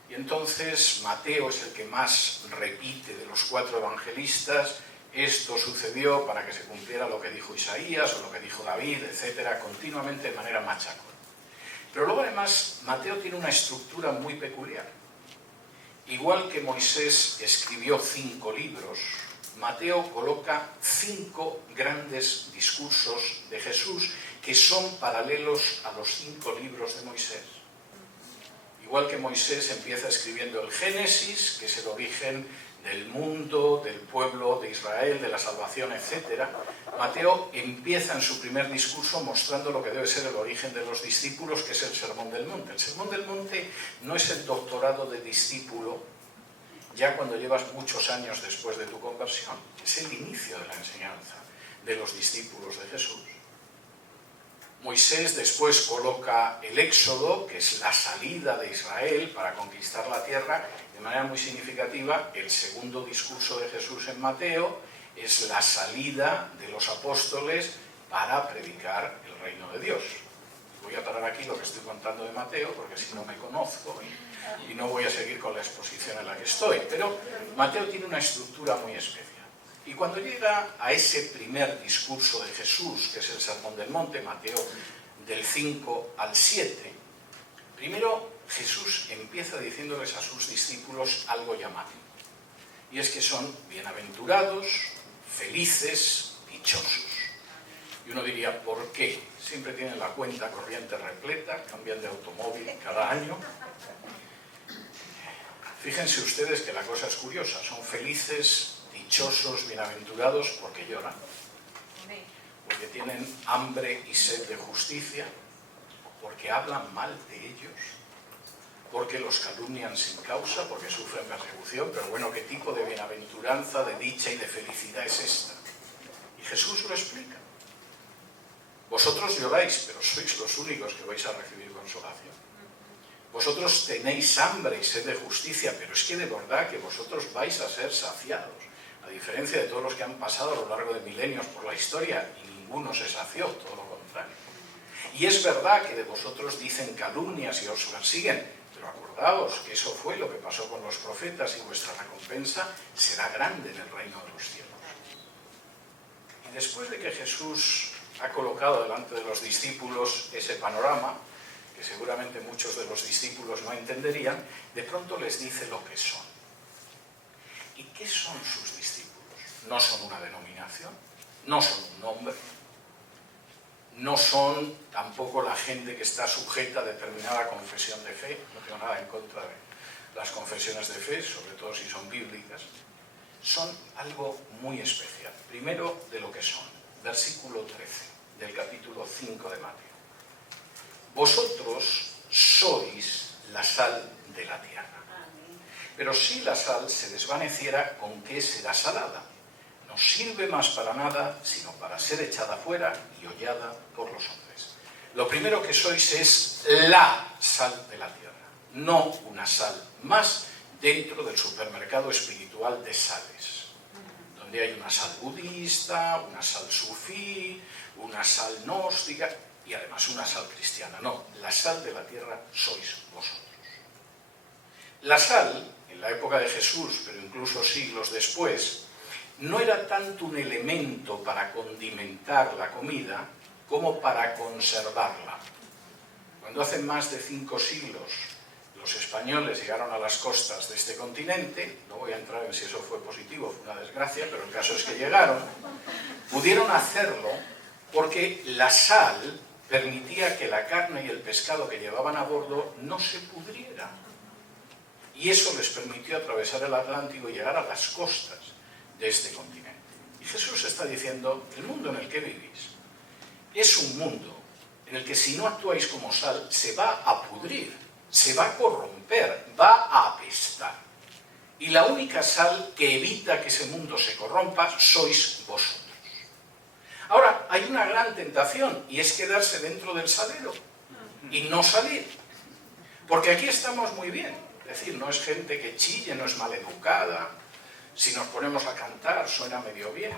Y entonces Mateo es el que más repite de los 4 evangelistas. Esto sucedió para que se cumpliera lo que dijo Isaías o lo que dijo David, etcétera, continuamente de manera machacona. Pero luego además Mateo tiene una estructura muy peculiar. Igual que Moisés escribió 5 libros, Mateo coloca 5 grandes discursos de Jesús que son paralelos a los 5 libros de Moisés. Igual que Moisés empieza escribiendo el Génesis, que es el origen del mundo, del pueblo de Israel, de la salvación, etc., Mateo empieza en su primer discurso mostrando lo que debe ser el origen de los discípulos, que es el Sermón del Monte. El Sermón del Monte no es el doctorado de discípulo ya cuando llevas muchos años después de tu conversión. Es el inicio de la enseñanza de los discípulos de Jesús. Moisés después coloca el Éxodo, que es la salida de Israel para conquistar la tierra, de manera muy significativa. El segundo discurso de Jesús en Mateo es la salida de los apóstoles para predicar el reino de Dios. Voy a parar aquí lo que estoy contando de Mateo, porque si no me conozco y no voy a seguir con la exposición en la que estoy. Pero Mateo tiene una estructura muy especial. Y cuando llega a ese primer discurso de Jesús, que es el Sermón del Monte, Mateo del 5 al 7, primero Jesús empieza diciéndoles a sus discípulos algo llamativo. Y es que son bienaventurados, felices, dichosos. Y uno diría, ¿por qué? Siempre tienen la cuenta corriente repleta, cambian de automóvil cada año. Fíjense ustedes que la cosa es curiosa. Son felices, dichosos, bienaventurados porque lloran, porque tienen hambre y sed de justicia, porque hablan mal de ellos, porque los calumnian sin causa, porque sufren persecución. Pero bueno, ¿qué tipo de bienaventuranza, de dicha y de felicidad es esta? Y Jesús lo explica. Vosotros lloráis, pero sois los únicos que vais a recibir consolación. Vosotros tenéis hambre y sed de justicia, pero es que de verdad que vosotros vais a ser saciados. A diferencia de todos los que han pasado a lo largo de milenios por la historia, y ninguno se sació, todo lo contrario. Y es verdad que de vosotros dicen calumnias y os persiguen, pero acordaos que eso fue lo que pasó con los profetas y vuestra recompensa será grande en el reino de los cielos. Y después de que Jesús ha colocado delante de los discípulos ese panorama, que seguramente muchos de los discípulos no entenderían, de pronto les dice lo que son. ¿Y qué son sus discípulos? No son una denominación, no son un nombre, no son tampoco la gente que está sujeta a determinada confesión de fe. No tengo nada en contra de las confesiones de fe, sobre todo si son bíblicas. Son algo muy especial. Primero, de lo que son. Versículo 13 del capítulo 5 de Mateo. Vosotros sois la sal de la tierra. Pero si la sal se desvaneciera, ¿con qué será salada? No sirve más para nada, sino para ser echada fuera y hollada por los hombres. Lo primero que sois es la sal de la tierra, no una sal más dentro del supermercado espiritual de sales, donde hay una sal budista, una sal sufí, una sal gnóstica y además una sal cristiana. No, la sal de la tierra sois vosotros. La sal, en la época de Jesús, pero incluso siglos después, no era tanto un elemento para condimentar la comida como para conservarla. Cuando hace más de 5 siglos los españoles llegaron a las costas de este continente, no voy a entrar en si eso fue positivo o fue una desgracia, pero el caso es que llegaron, pudieron hacerlo porque la sal permitía que la carne y el pescado que llevaban a bordo no se pudriera. Y eso les permitió atravesar el Atlántico y llegar a las costas de este continente. Y Jesús está diciendo, el mundo en el que vivís es un mundo en el que si no actuáis como sal, se va a pudrir, se va a corromper, va a apestar. Y la única sal que evita que ese mundo se corrompa sois vosotros. Ahora, hay una gran tentación, y es quedarse dentro del salero y no salir. Porque aquí estamos muy bien. Es decir, no es gente que chille, no es maleducada. Si nos ponemos a cantar, suena medio bien.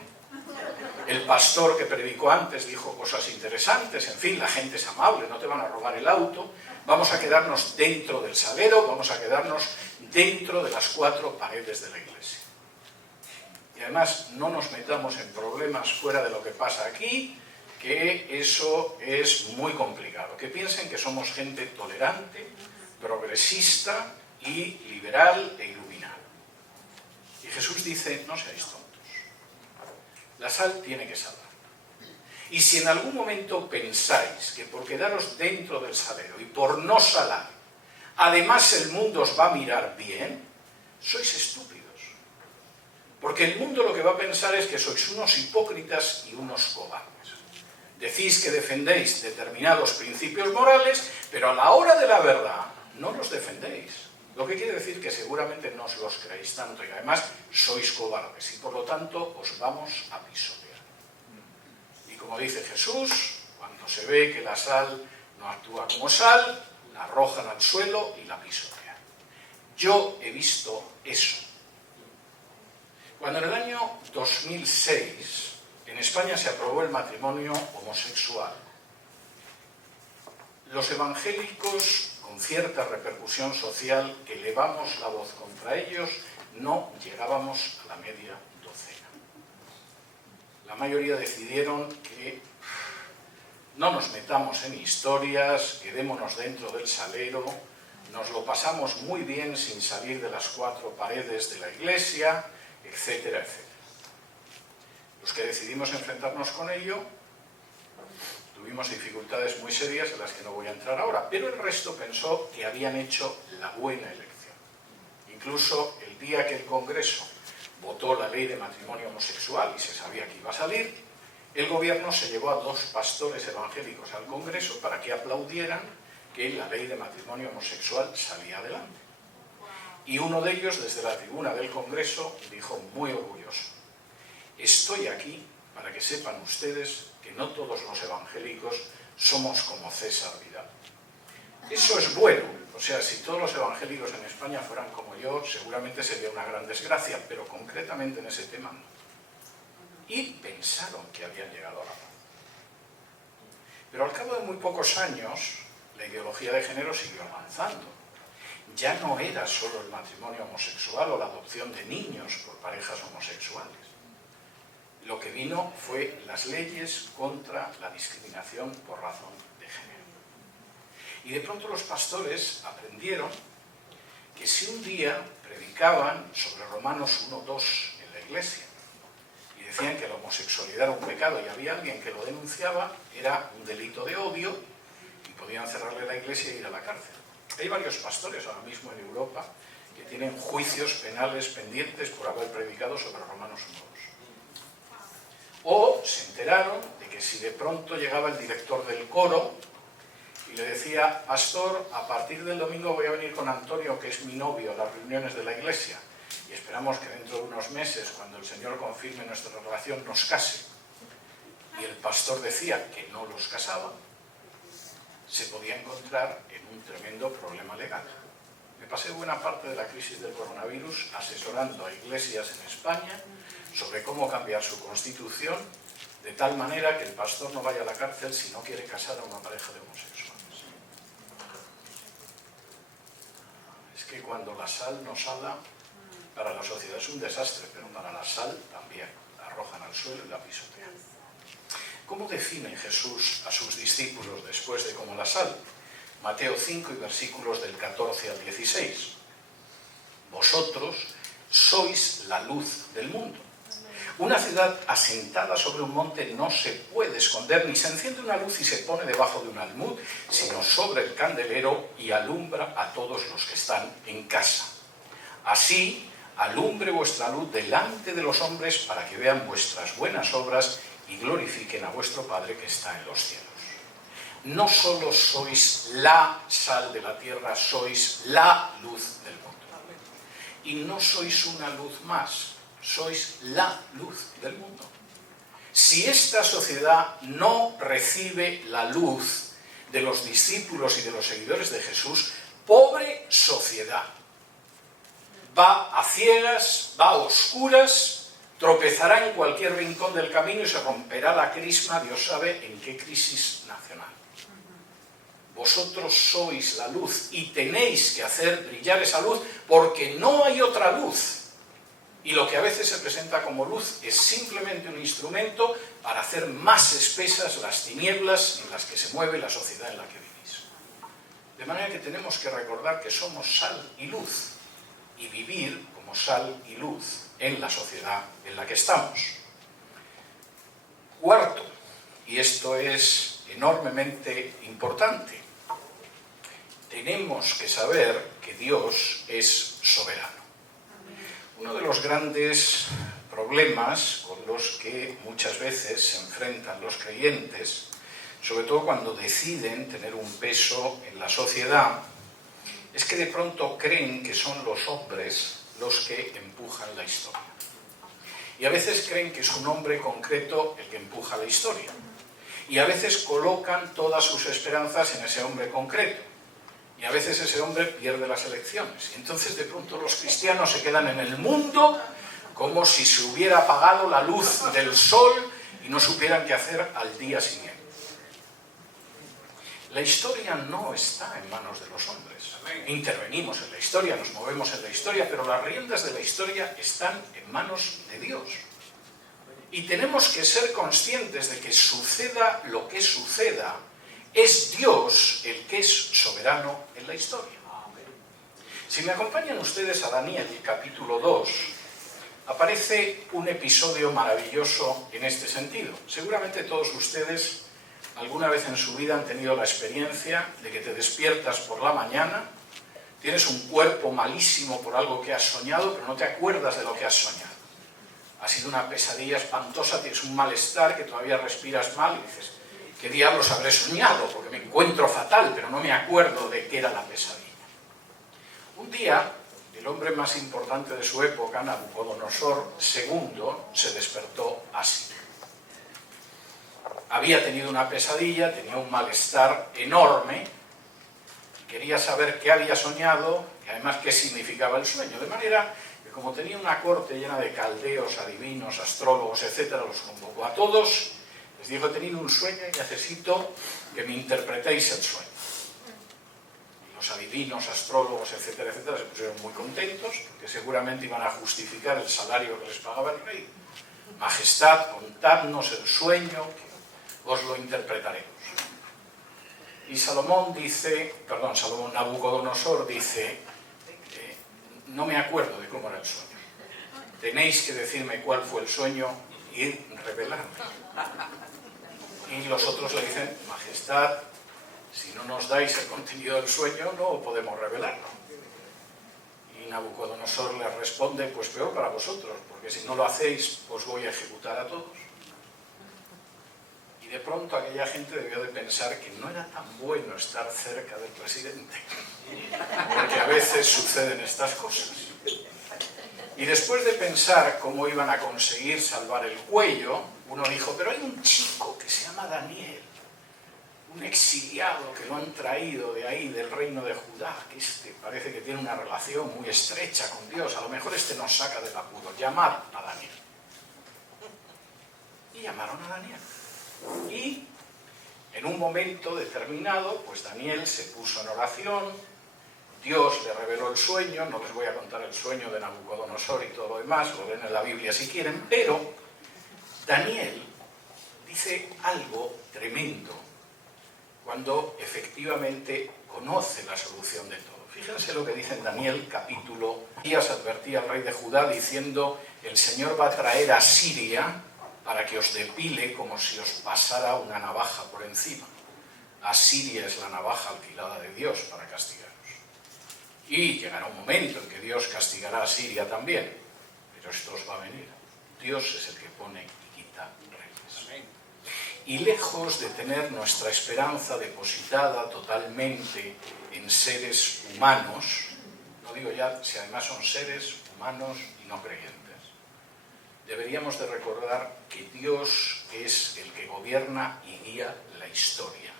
El pastor que predicó antes dijo cosas interesantes. En fin, la gente es amable, no te van a robar el auto. Vamos a quedarnos dentro del salero, vamos a quedarnos dentro de las 4 paredes de la iglesia. Y además, no nos metamos en problemas fuera de lo que pasa aquí, que eso es muy complicado. Que piensen que somos gente tolerante, progresista y liberal e iluminada. Y Jesús dice, no seáis tontos. La sal tiene que salar. Y si en algún momento pensáis que por quedaros dentro del salero y por no salar, además el mundo os va a mirar bien, sois estúpidos. Porque el mundo lo que va a pensar es que sois unos hipócritas y unos cobardes. Decís que defendéis determinados principios morales, pero a la hora de la verdad no los defendéis. Lo que quiere decir que seguramente no os los creéis tanto y además sois cobardes y por lo tanto os vamos a pisotear. Y como dice Jesús, cuando se ve que la sal no actúa como sal, la arrojan al suelo y la pisotean. Yo he visto eso. Cuando en el año 2006 en España se aprobó el matrimonio homosexual, los evangélicos, con cierta repercusión social, que elevamos la voz contra ellos, no llegábamos a la media docena. La mayoría decidieron que no nos metamos en historias, quedémonos dentro del salero, nos lo pasamos muy bien sin salir de las 4 paredes de la iglesia, etcétera, etcétera. Los que decidimos enfrentarnos con ello, tuvimos dificultades muy serias en las que no voy a entrar ahora, pero el resto pensó que habían hecho la buena elección. Incluso el día que el Congreso votó la ley de matrimonio homosexual y se sabía que iba a salir, el gobierno se llevó a 2 pastores evangélicos al Congreso para que aplaudieran que la ley de matrimonio homosexual salía adelante. Y uno de ellos, desde la tribuna del Congreso, dijo muy orgulloso: estoy aquí para que sepan ustedes que no todos los evangélicos somos como César Vidal. Eso es bueno. O sea, si todos los evangélicos en España fueran como yo, seguramente sería una gran desgracia, pero concretamente en ese tema no. Y pensaron que habían llegado a la paz. Pero al cabo de muy pocos años, la ideología de género siguió avanzando. Ya no era solo el matrimonio homosexual o la adopción de niños por parejas homosexuales. Lo que vino fue las leyes contra la discriminación por razón de género. Y de pronto los pastores aprendieron que si un día predicaban sobre Romanos 1:2 en la iglesia y decían que la homosexualidad era un pecado y había alguien que lo denunciaba, era un delito de odio y podían cerrarle la iglesia e ir a la cárcel. Hay varios pastores ahora mismo en Europa que tienen juicios penales pendientes por haber predicado sobre Romanos 1:2. O se enteraron de que si de pronto llegaba el director del coro y le decía: pastor, a partir del domingo voy a venir con Antonio, que es mi novio, a las reuniones de la iglesia, y esperamos que dentro de unos meses, cuando el Señor confirme nuestra relación, nos case, y el pastor decía que no los casaba, se podía encontrar en un tremendo problema legal. Me pasé buena parte de la crisis del coronavirus asesorando a iglesias en España sobre cómo cambiar su constitución de tal manera que el pastor no vaya a la cárcel si no quiere casar a una pareja de homosexuales. Es que cuando la sal no sala, para la sociedad es un desastre, pero para la sal también. La arrojan al suelo y la pisotean. ¿Cómo define Jesús a sus discípulos después de como la sal? Mateo 5 y versículos del 14 al 16. Vosotros sois la luz del mundo. Una ciudad asentada sobre un monte no se puede esconder, ni se enciende una luz y se pone debajo de un almud, sino sobre el candelero y alumbra a todos los que están en casa. Así, alumbre vuestra luz delante de los hombres para que vean vuestras buenas obras y glorifiquen a vuestro Padre que está en los cielos. No solo sois la sal de la tierra, sois la luz del mundo. Y no sois una luz más, sois la luz del mundo. Si esta sociedad no recibe la luz de los discípulos y de los seguidores de Jesús, pobre sociedad. Va a ciegas, va a oscuras, tropezará en cualquier rincón del camino y se romperá la crisma, Dios sabe en qué crisis nacional. Vosotros sois la luz y tenéis que hacer brillar esa luz porque no hay otra luz. Y lo que a veces se presenta como luz es simplemente un instrumento para hacer más espesas las tinieblas en las que se mueve la sociedad en la que vivís. De manera que tenemos que recordar que somos sal y luz y vivir como sal y luz en la sociedad en la que estamos. Cuarto, y esto es enormemente importante, tenemos que saber que Dios es soberano. Uno de los grandes problemas con los que muchas veces se enfrentan los creyentes, sobre todo cuando deciden tener un peso en la sociedad, es que de pronto creen que son los hombres los que empujan la historia. Y a veces creen que es un hombre concreto el que empuja la historia. Y a veces colocan todas sus esperanzas en ese hombre concreto. Y a veces ese hombre pierde las elecciones. Y entonces de pronto los cristianos se quedan en el mundo como si se hubiera apagado la luz del sol y no supieran qué hacer al día siguiente. La historia no está en manos de los hombres. Intervenimos en la historia, nos movemos en la historia, pero las riendas de la historia están en manos de Dios. Y tenemos que ser conscientes de que suceda lo que suceda, es Dios el que es soberano en la historia. Si me acompañan ustedes a Daniel, capítulo 2, aparece un episodio maravilloso en este sentido. Seguramente todos ustedes alguna vez en su vida han tenido la experiencia de que te despiertas por la mañana, tienes un cuerpo malísimo por algo que has soñado, pero no te acuerdas de lo que has soñado. Ha sido una pesadilla espantosa, tienes un malestar que todavía respiras mal y dices: ¿qué diablos habré soñado? Porque me encuentro fatal, pero no me acuerdo de qué era la pesadilla. Un día, el hombre más importante de su época, Nabucodonosor II, se despertó así. Había tenido una pesadilla, tenía un malestar enorme quería saber qué había soñado y además qué significaba el sueño. De manera que, como tenía una corte llena de caldeos, adivinos, astrólogos, etcétera, los convocó a todos, les dijo: he tenido un sueño y necesito que me interpretéis el sueño. Y los adivinos, astrólogos, etcétera, etcétera, se pusieron muy contentos, porque seguramente iban a justificar el salario que les pagaba el rey. Majestad, contadnos el sueño, que os lo interpretaremos. Y Nabucodonosor dice: no me acuerdo de cómo era el sueño. Tenéis que decirme cuál fue el sueño y revelarme. Y los otros le dicen: Majestad, si no nos dais el contenido del sueño, no podemos revelarlo. Y Nabucodonosor les responde: pues peor para vosotros, porque si no lo hacéis, os voy a ejecutar a todos. Y de pronto aquella gente debió de pensar que no era tan bueno estar cerca del presidente, porque a veces suceden estas cosas. Y después de pensar cómo iban a conseguir salvar el cuello, uno dijo: pero hay un chico que se llama Daniel, un exiliado que lo han traído de ahí, del reino de Judá, que parece que tiene una relación muy estrecha con Dios, a lo mejor nos saca del apuro, llamad a Daniel. Y llamaron a Daniel. Y en un momento determinado, pues Daniel se puso en oración, Dios le reveló el sueño. No les voy a contar el sueño de Nabucodonosor y todo lo demás, lo leen en la Biblia si quieren, pero Daniel dice algo tremendo cuando efectivamente conoce la solución de todo. Fíjense lo que dice en Daniel capítulo 10, advertía al rey de Judá diciendo: el Señor va a traer a Siria para que os depile como si os pasara una navaja por encima. Asiria es la navaja alquilada de Dios para castigaros. Y llegará un momento en que Dios castigará a Siria también, pero esto os va a venir. Dios es el que pone y quita reyes. Y lejos de tener nuestra esperanza depositada totalmente en seres humanos, no digo ya si además son seres humanos y no creyentes, deberíamos de recordar que Dios es el que gobierna y guía la historia,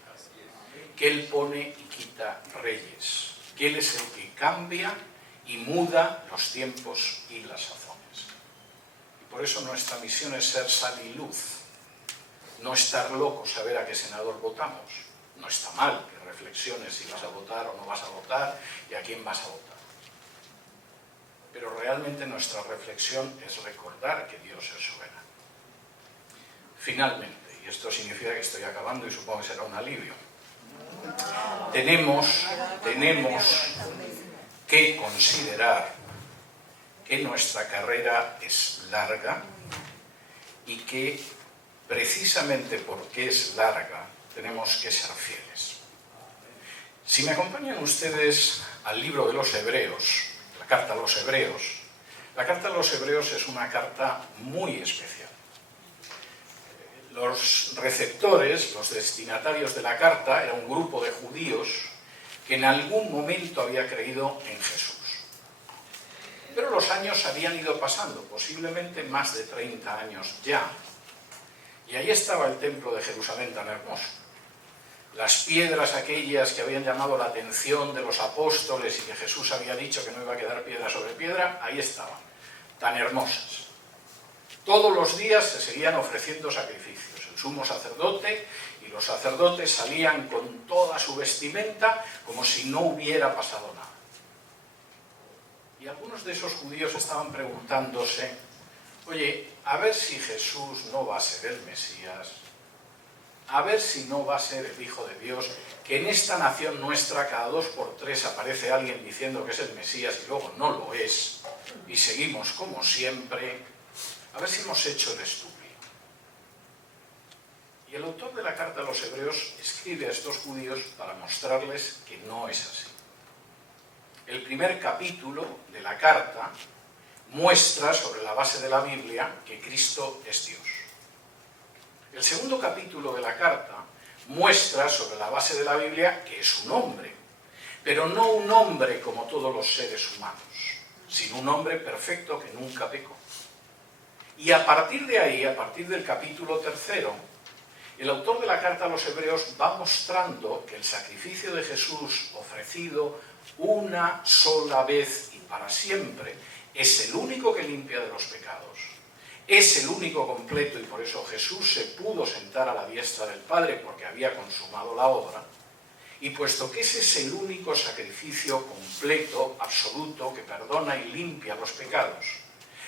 que Él pone y quita reyes, que Él es el que cambia y muda los tiempos y las sazones. Y por eso nuestra misión es ser sal y luz, no estar locos a ver a qué senador votamos. No está mal que reflexiones si vas a votar o no vas a votar y a quién vas a votar. Pero realmente nuestra reflexión es recordar que Dios es soberano. Finalmente, y esto significa que estoy acabando y supongo que será un alivio, tenemos que considerar que nuestra carrera es larga y que precisamente porque es larga tenemos que ser fieles. Si me acompañan ustedes al libro de los Hebreos, la carta a los Hebreos. La carta a los Hebreos es una carta muy especial. Los receptores, los destinatarios de la carta, era un grupo de judíos que en algún momento había creído en Jesús. Pero los años habían ido pasando, posiblemente más de 30 años ya. Y ahí estaba el templo de Jerusalén tan hermoso. Las piedras aquellas que habían llamado la atención de los apóstoles y que Jesús había dicho que no iba a quedar piedra sobre piedra, ahí estaban, tan hermosas. Todos los días se seguían ofreciendo sacrificios. El sumo sacerdote y los sacerdotes salían con toda su vestimenta como si no hubiera pasado nada. Y algunos de esos judíos estaban preguntándose: oye, a ver si Jesús no va a ser el Mesías, a ver si no va a ser el Hijo de Dios, que en esta nación nuestra cada 2 por 3 aparece alguien diciendo que es el Mesías y luego no lo es, y seguimos como siempre, a ver si hemos hecho el estúpido. Y el autor de la carta a los Hebreos escribe a estos judíos para mostrarles que no es así. El primer capítulo de la carta muestra sobre la base de la Biblia que Cristo es Dios. El segundo capítulo de la carta muestra sobre la base de la Biblia que es un hombre, pero no un hombre como todos los seres humanos, sino un hombre perfecto que nunca pecó. Y a partir de ahí, a partir del capítulo 3, El autor de la carta a los Hebreos va mostrando que el sacrificio de Jesús ofrecido una sola vez y para siempre es el único que limpia de los pecados, es el único completo, y por eso Jesús se pudo sentar a la diestra del Padre, porque había consumado la obra. Y puesto que ese es el único sacrificio completo, absoluto, que perdona y limpia los pecados,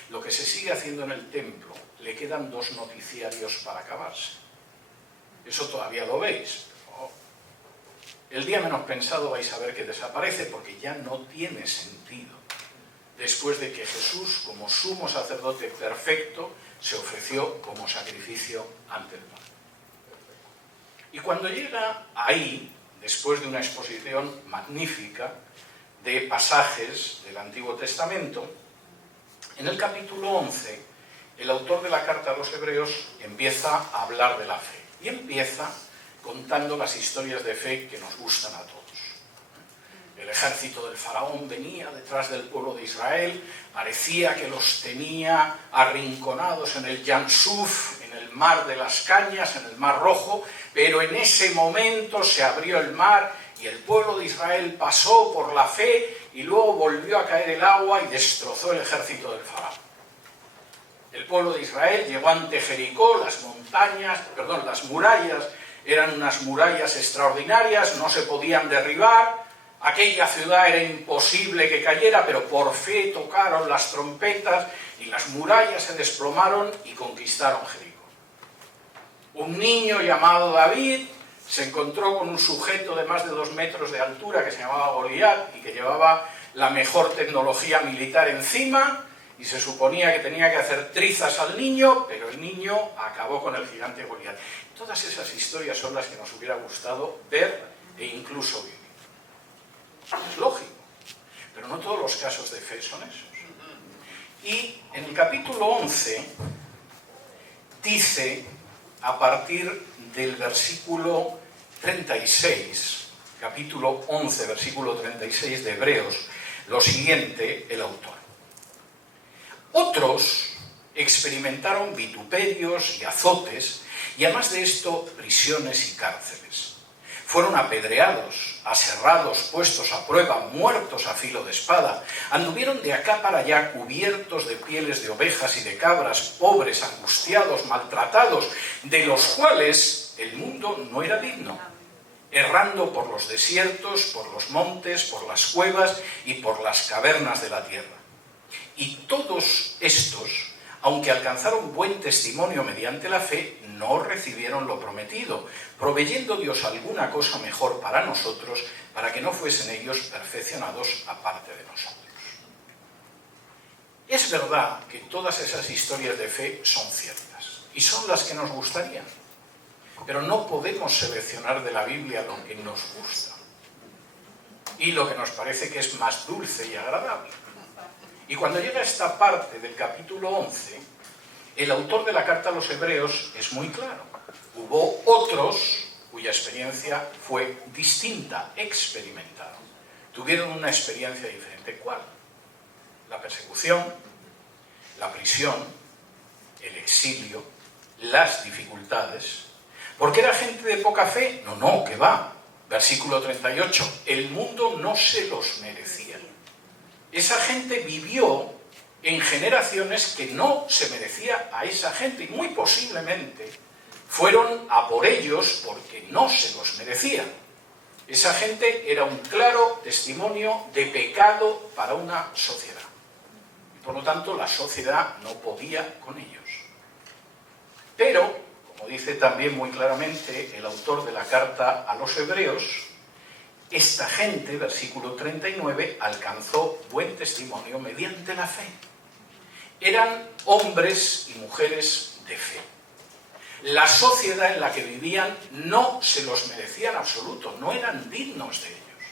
lo que se sigue haciendo en el templo, le quedan 2 noticiarios para acabarse. Eso todavía lo veis. El día menos pensado vais a ver que desaparece, porque ya no tiene sentido. Después de que Jesús, como sumo sacerdote perfecto, se ofreció como sacrificio ante el Padre. Y cuando llega ahí, después de una exposición magnífica de pasajes del Antiguo Testamento, en el capítulo 11, el autor de la carta a los Hebreos empieza a hablar de la fe. Y empieza contando las historias de fe que nos gustan a todos. El ejército del faraón venía detrás del pueblo de Israel, parecía que los tenía arrinconados en el Yam Suf, en el mar de las cañas, en el mar Rojo, pero en ese momento se abrió el mar y el pueblo de Israel pasó por la fe y luego volvió a caer el agua y destrozó el ejército del faraón. El pueblo de Israel llegó ante Jericó, las murallas eran unas murallas extraordinarias, no se podían derribar, aquella ciudad era imposible que cayera, pero por fe tocaron las trompetas y las murallas se desplomaron y conquistaron Jericó. Un niño llamado David se encontró con un sujeto de más de 2 metros de altura que se llamaba Goliat y que llevaba la mejor tecnología militar encima, y se suponía que tenía que hacer trizas al niño, pero el niño acabó con el gigante Goliat. Todas esas historias son las que nos hubiera gustado ver e incluso vivir. Es lógico, pero no todos los casos de fe son esos. Y en el capítulo 11 dice, a partir del versículo 36, capítulo 11, versículo 36 de Hebreos, lo siguiente el autor. Otros experimentaron vituperios y azotes, y además de esto, prisiones y cárceles. Fueron apedreados, aserrados, puestos a prueba, muertos a filo de espada. Anduvieron de acá para allá cubiertos de pieles de ovejas y de cabras, pobres, angustiados, maltratados, de los cuales el mundo no era digno, errando por los desiertos, por los montes, por las cuevas y por las cavernas de la tierra. Y todos estos, aunque alcanzaron buen testimonio mediante la fe, no recibieron lo prometido, proveyendo Dios alguna cosa mejor para nosotros, para que no fuesen ellos perfeccionados aparte de nosotros. Es verdad que todas esas historias de fe son ciertas, y son las que nos gustarían, pero no podemos seleccionar de la Biblia lo que nos gusta, y lo que nos parece que es más dulce y agradable. Y cuando llega esta parte del capítulo 11, el autor de la carta a los Hebreos es muy claro. Hubo otros cuya experiencia fue distinta, experimentada. Tuvieron una experiencia diferente. ¿Cuál? La persecución, la prisión, el exilio, las dificultades. ¿Porque era gente de poca fe? No, que va. Versículo 38. El mundo no se los merecía. Esa gente vivió en generaciones que no se merecía a esa gente, y muy posiblemente fueron a por ellos porque no se los merecían. Esa gente era un claro testimonio de pecado para una sociedad. Y por lo tanto la sociedad no podía con ellos. Pero, como dice también muy claramente el autor de la carta a los Hebreos, esta gente, versículo 39, alcanzó buen testimonio mediante la fe. Eran hombres y mujeres de fe. La sociedad en la que vivían no se los merecía en absoluto, no eran dignos de ellos,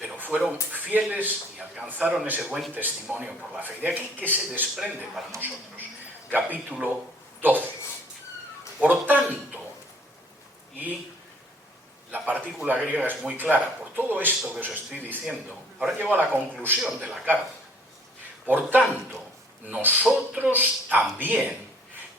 pero fueron fieles y alcanzaron ese buen testimonio por la fe. De aquí que se desprende para nosotros. Capítulo 12. Por tanto, y la partícula griega es muy clara, por todo esto que os estoy diciendo, ahora llego a la conclusión de la carta. Por tanto, nosotros también,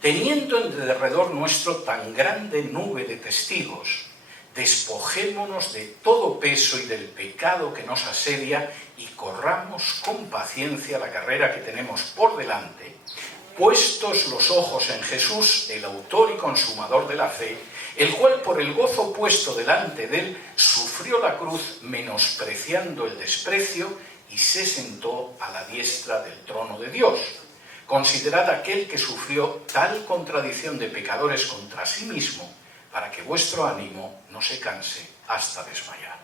Teniendo en derredor nuestro tan grande nube de testigos, despojémonos de todo peso y del pecado que nos asedia y corramos con paciencia la carrera que tenemos por delante, puestos los ojos en Jesús, el autor y consumador de la fe, el cual por el gozo puesto delante de él sufrió la cruz, menospreciando el desprecio, y se sentó a la diestra del trono de Dios. Considerad aquel que sufrió tal contradicción de pecadores contra sí mismo, para que vuestro ánimo no se canse hasta desmayar.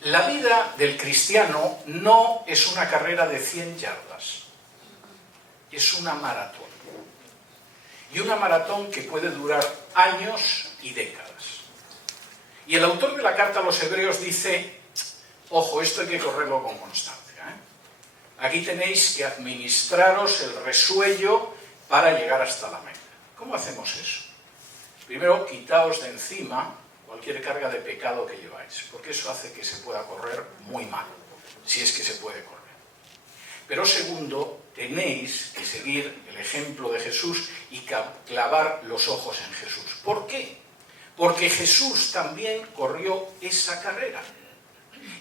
La vida del cristiano no es una carrera de 100 yardas, es una maratón. Y una maratón que puede durar años y décadas. Y el autor de la carta a los Hebreos dice, ojo, esto hay que correrlo con constancia. Aquí tenéis que administraros el resuello para llegar hasta la meta. ¿Cómo hacemos eso? Primero, quitaos de encima cualquier carga de pecado que lleváis, porque eso hace que se pueda correr muy mal, si es que se puede correr. Pero segundo, tenéis que seguir el ejemplo de Jesús y clavar los ojos en Jesús. ¿Por qué? Porque Jesús también corrió esa carrera.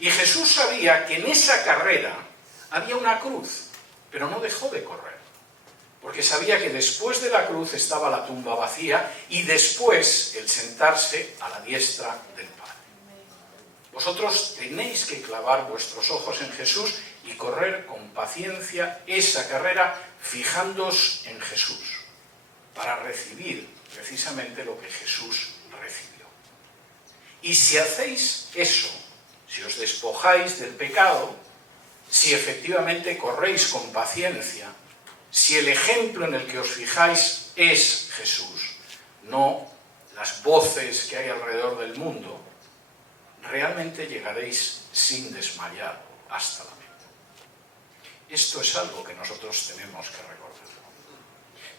Y Jesús sabía que en esa carrera había una cruz, pero no dejó de correr. Porque sabía que después de la cruz estaba la tumba vacía y después el sentarse a la diestra del Padre. Vosotros tenéis que clavar vuestros ojos en Jesús y correr con paciencia esa carrera fijándoos en Jesús para recibir precisamente lo que Jesús recibió. Y si hacéis eso, si os despojáis del pecado, si efectivamente corréis con paciencia, si el ejemplo en el que os fijáis es Jesús, no las voces que hay alrededor del mundo, realmente llegaréis sin desmayar hasta la meta. Esto es algo que nosotros tenemos que recordar.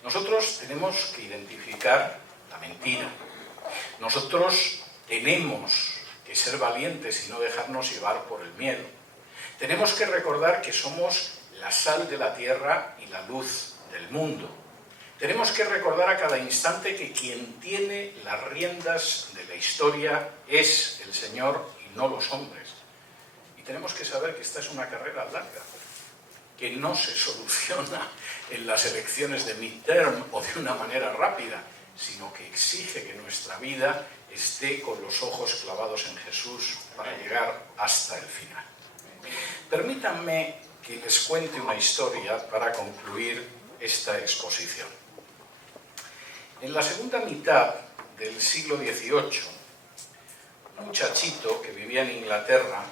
Nosotros tenemos que identificar la mentira. Nosotros tenemos que ser valientes y no dejarnos llevar por el miedo. Tenemos que recordar que somos la sal de la tierra y la luz del mundo. Tenemos que recordar a cada instante que quien tiene las riendas de la historia es el Señor y no los hombres. Y tenemos que saber que esta es una carrera larga, que no se soluciona en las elecciones de midterm o de una manera rápida, sino que exige que nuestra vida esté con los ojos clavados en Jesús para llegar hasta el final. Permítanme que les cuente una historia para concluir esta exposición. En la segunda mitad del siglo XVIII, un muchachito que vivía en Inglaterra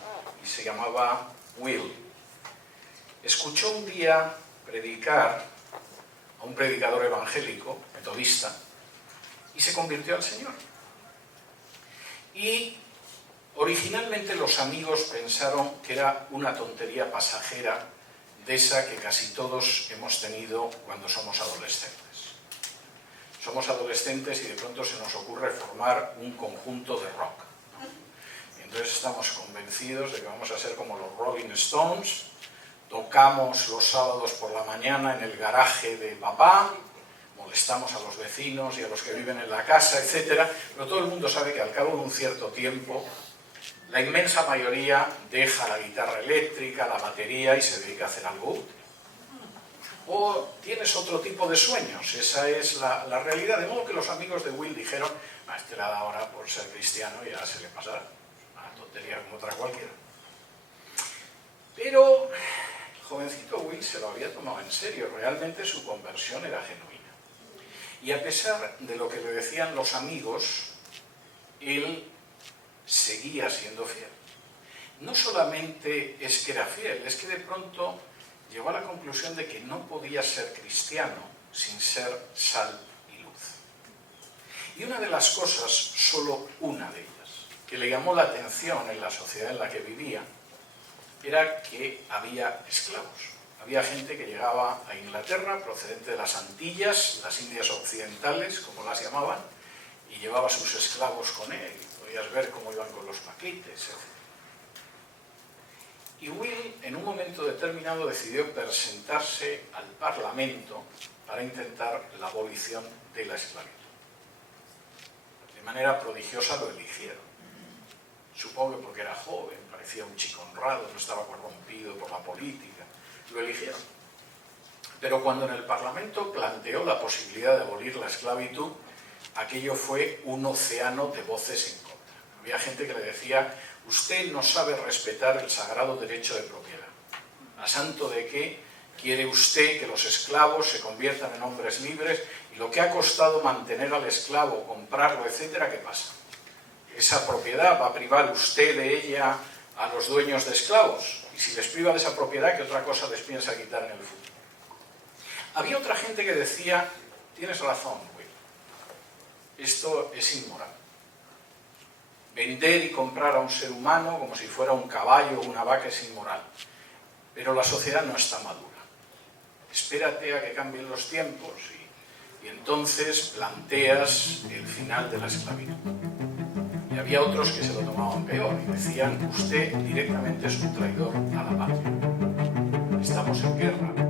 y se llamaba Will, escuchó un día predicar a un predicador evangélico, metodista, y se convirtió al Señor. Y originalmente los amigos pensaron que era una tontería pasajera de esa que casi todos hemos tenido cuando somos adolescentes. Somos adolescentes y de pronto se nos ocurre formar un conjunto de rock. Y entonces estamos convencidos de que vamos a ser como los Rolling Stones, tocamos los sábados por la mañana en el garaje de papá, molestamos a los vecinos y a los que viven en la casa, etc. Pero todo el mundo sabe que al cabo de un cierto tiempo la inmensa mayoría deja la guitarra eléctrica, la batería y se dedica a hacer algo útil. O tienes otro tipo de sueños, esa es la realidad. De modo que los amigos de Will dijeron, este le da ahora por ser cristiano y ya se le pasará, una tontería como otra cualquiera. Pero el jovencito Will se lo había tomado en serio, realmente su conversión era genuina. Y a pesar de lo que le decían los amigos, él seguía siendo fiel. No solamente es que era fiel, es que de pronto llegó a la conclusión de que no podía ser cristiano sin ser sal y luz. Y una de las cosas, solo una de ellas, que le llamó la atención en la sociedad en la que vivía, era que había esclavos. Había gente que llegaba a Inglaterra procedente de las Antillas, las Indias Occidentales, como las llamaban, y llevaba a sus esclavos con él. Podías ver cómo iban con los paquetes, etc. Y Will, en un momento determinado, decidió presentarse al Parlamento para intentar la abolición de la esclavitud. De manera prodigiosa lo eligieron. Supongo que porque era joven, parecía un chico honrado, no estaba corrompido por la política. Lo eligieron. Pero cuando en el Parlamento planteó la posibilidad de abolir la esclavitud, aquello fue un océano de voces en contra. Había gente que le decía: usted no sabe respetar el sagrado derecho de propiedad. ¿A santo de qué quiere usted que los esclavos se conviertan en hombres libres? Y lo que ha costado mantener al esclavo, comprarlo, etcétera, ¿qué pasa? ¿Esa propiedad va a privar usted de ella a los dueños de esclavos? Y si les priva de esa propiedad, ¿qué otra cosa les piensa quitar en el futuro? Había otra gente que decía: tienes razón, Will, esto es inmoral. Vender y comprar a un ser humano como si fuera un caballo o una vaca es inmoral. Pero la sociedad no está madura. Espérate a que cambien los tiempos y entonces planteas el final de la esclavitud. Y había otros que se lo tomaban peor y decían: usted directamente es un traidor a la patria. Estamos en guerra.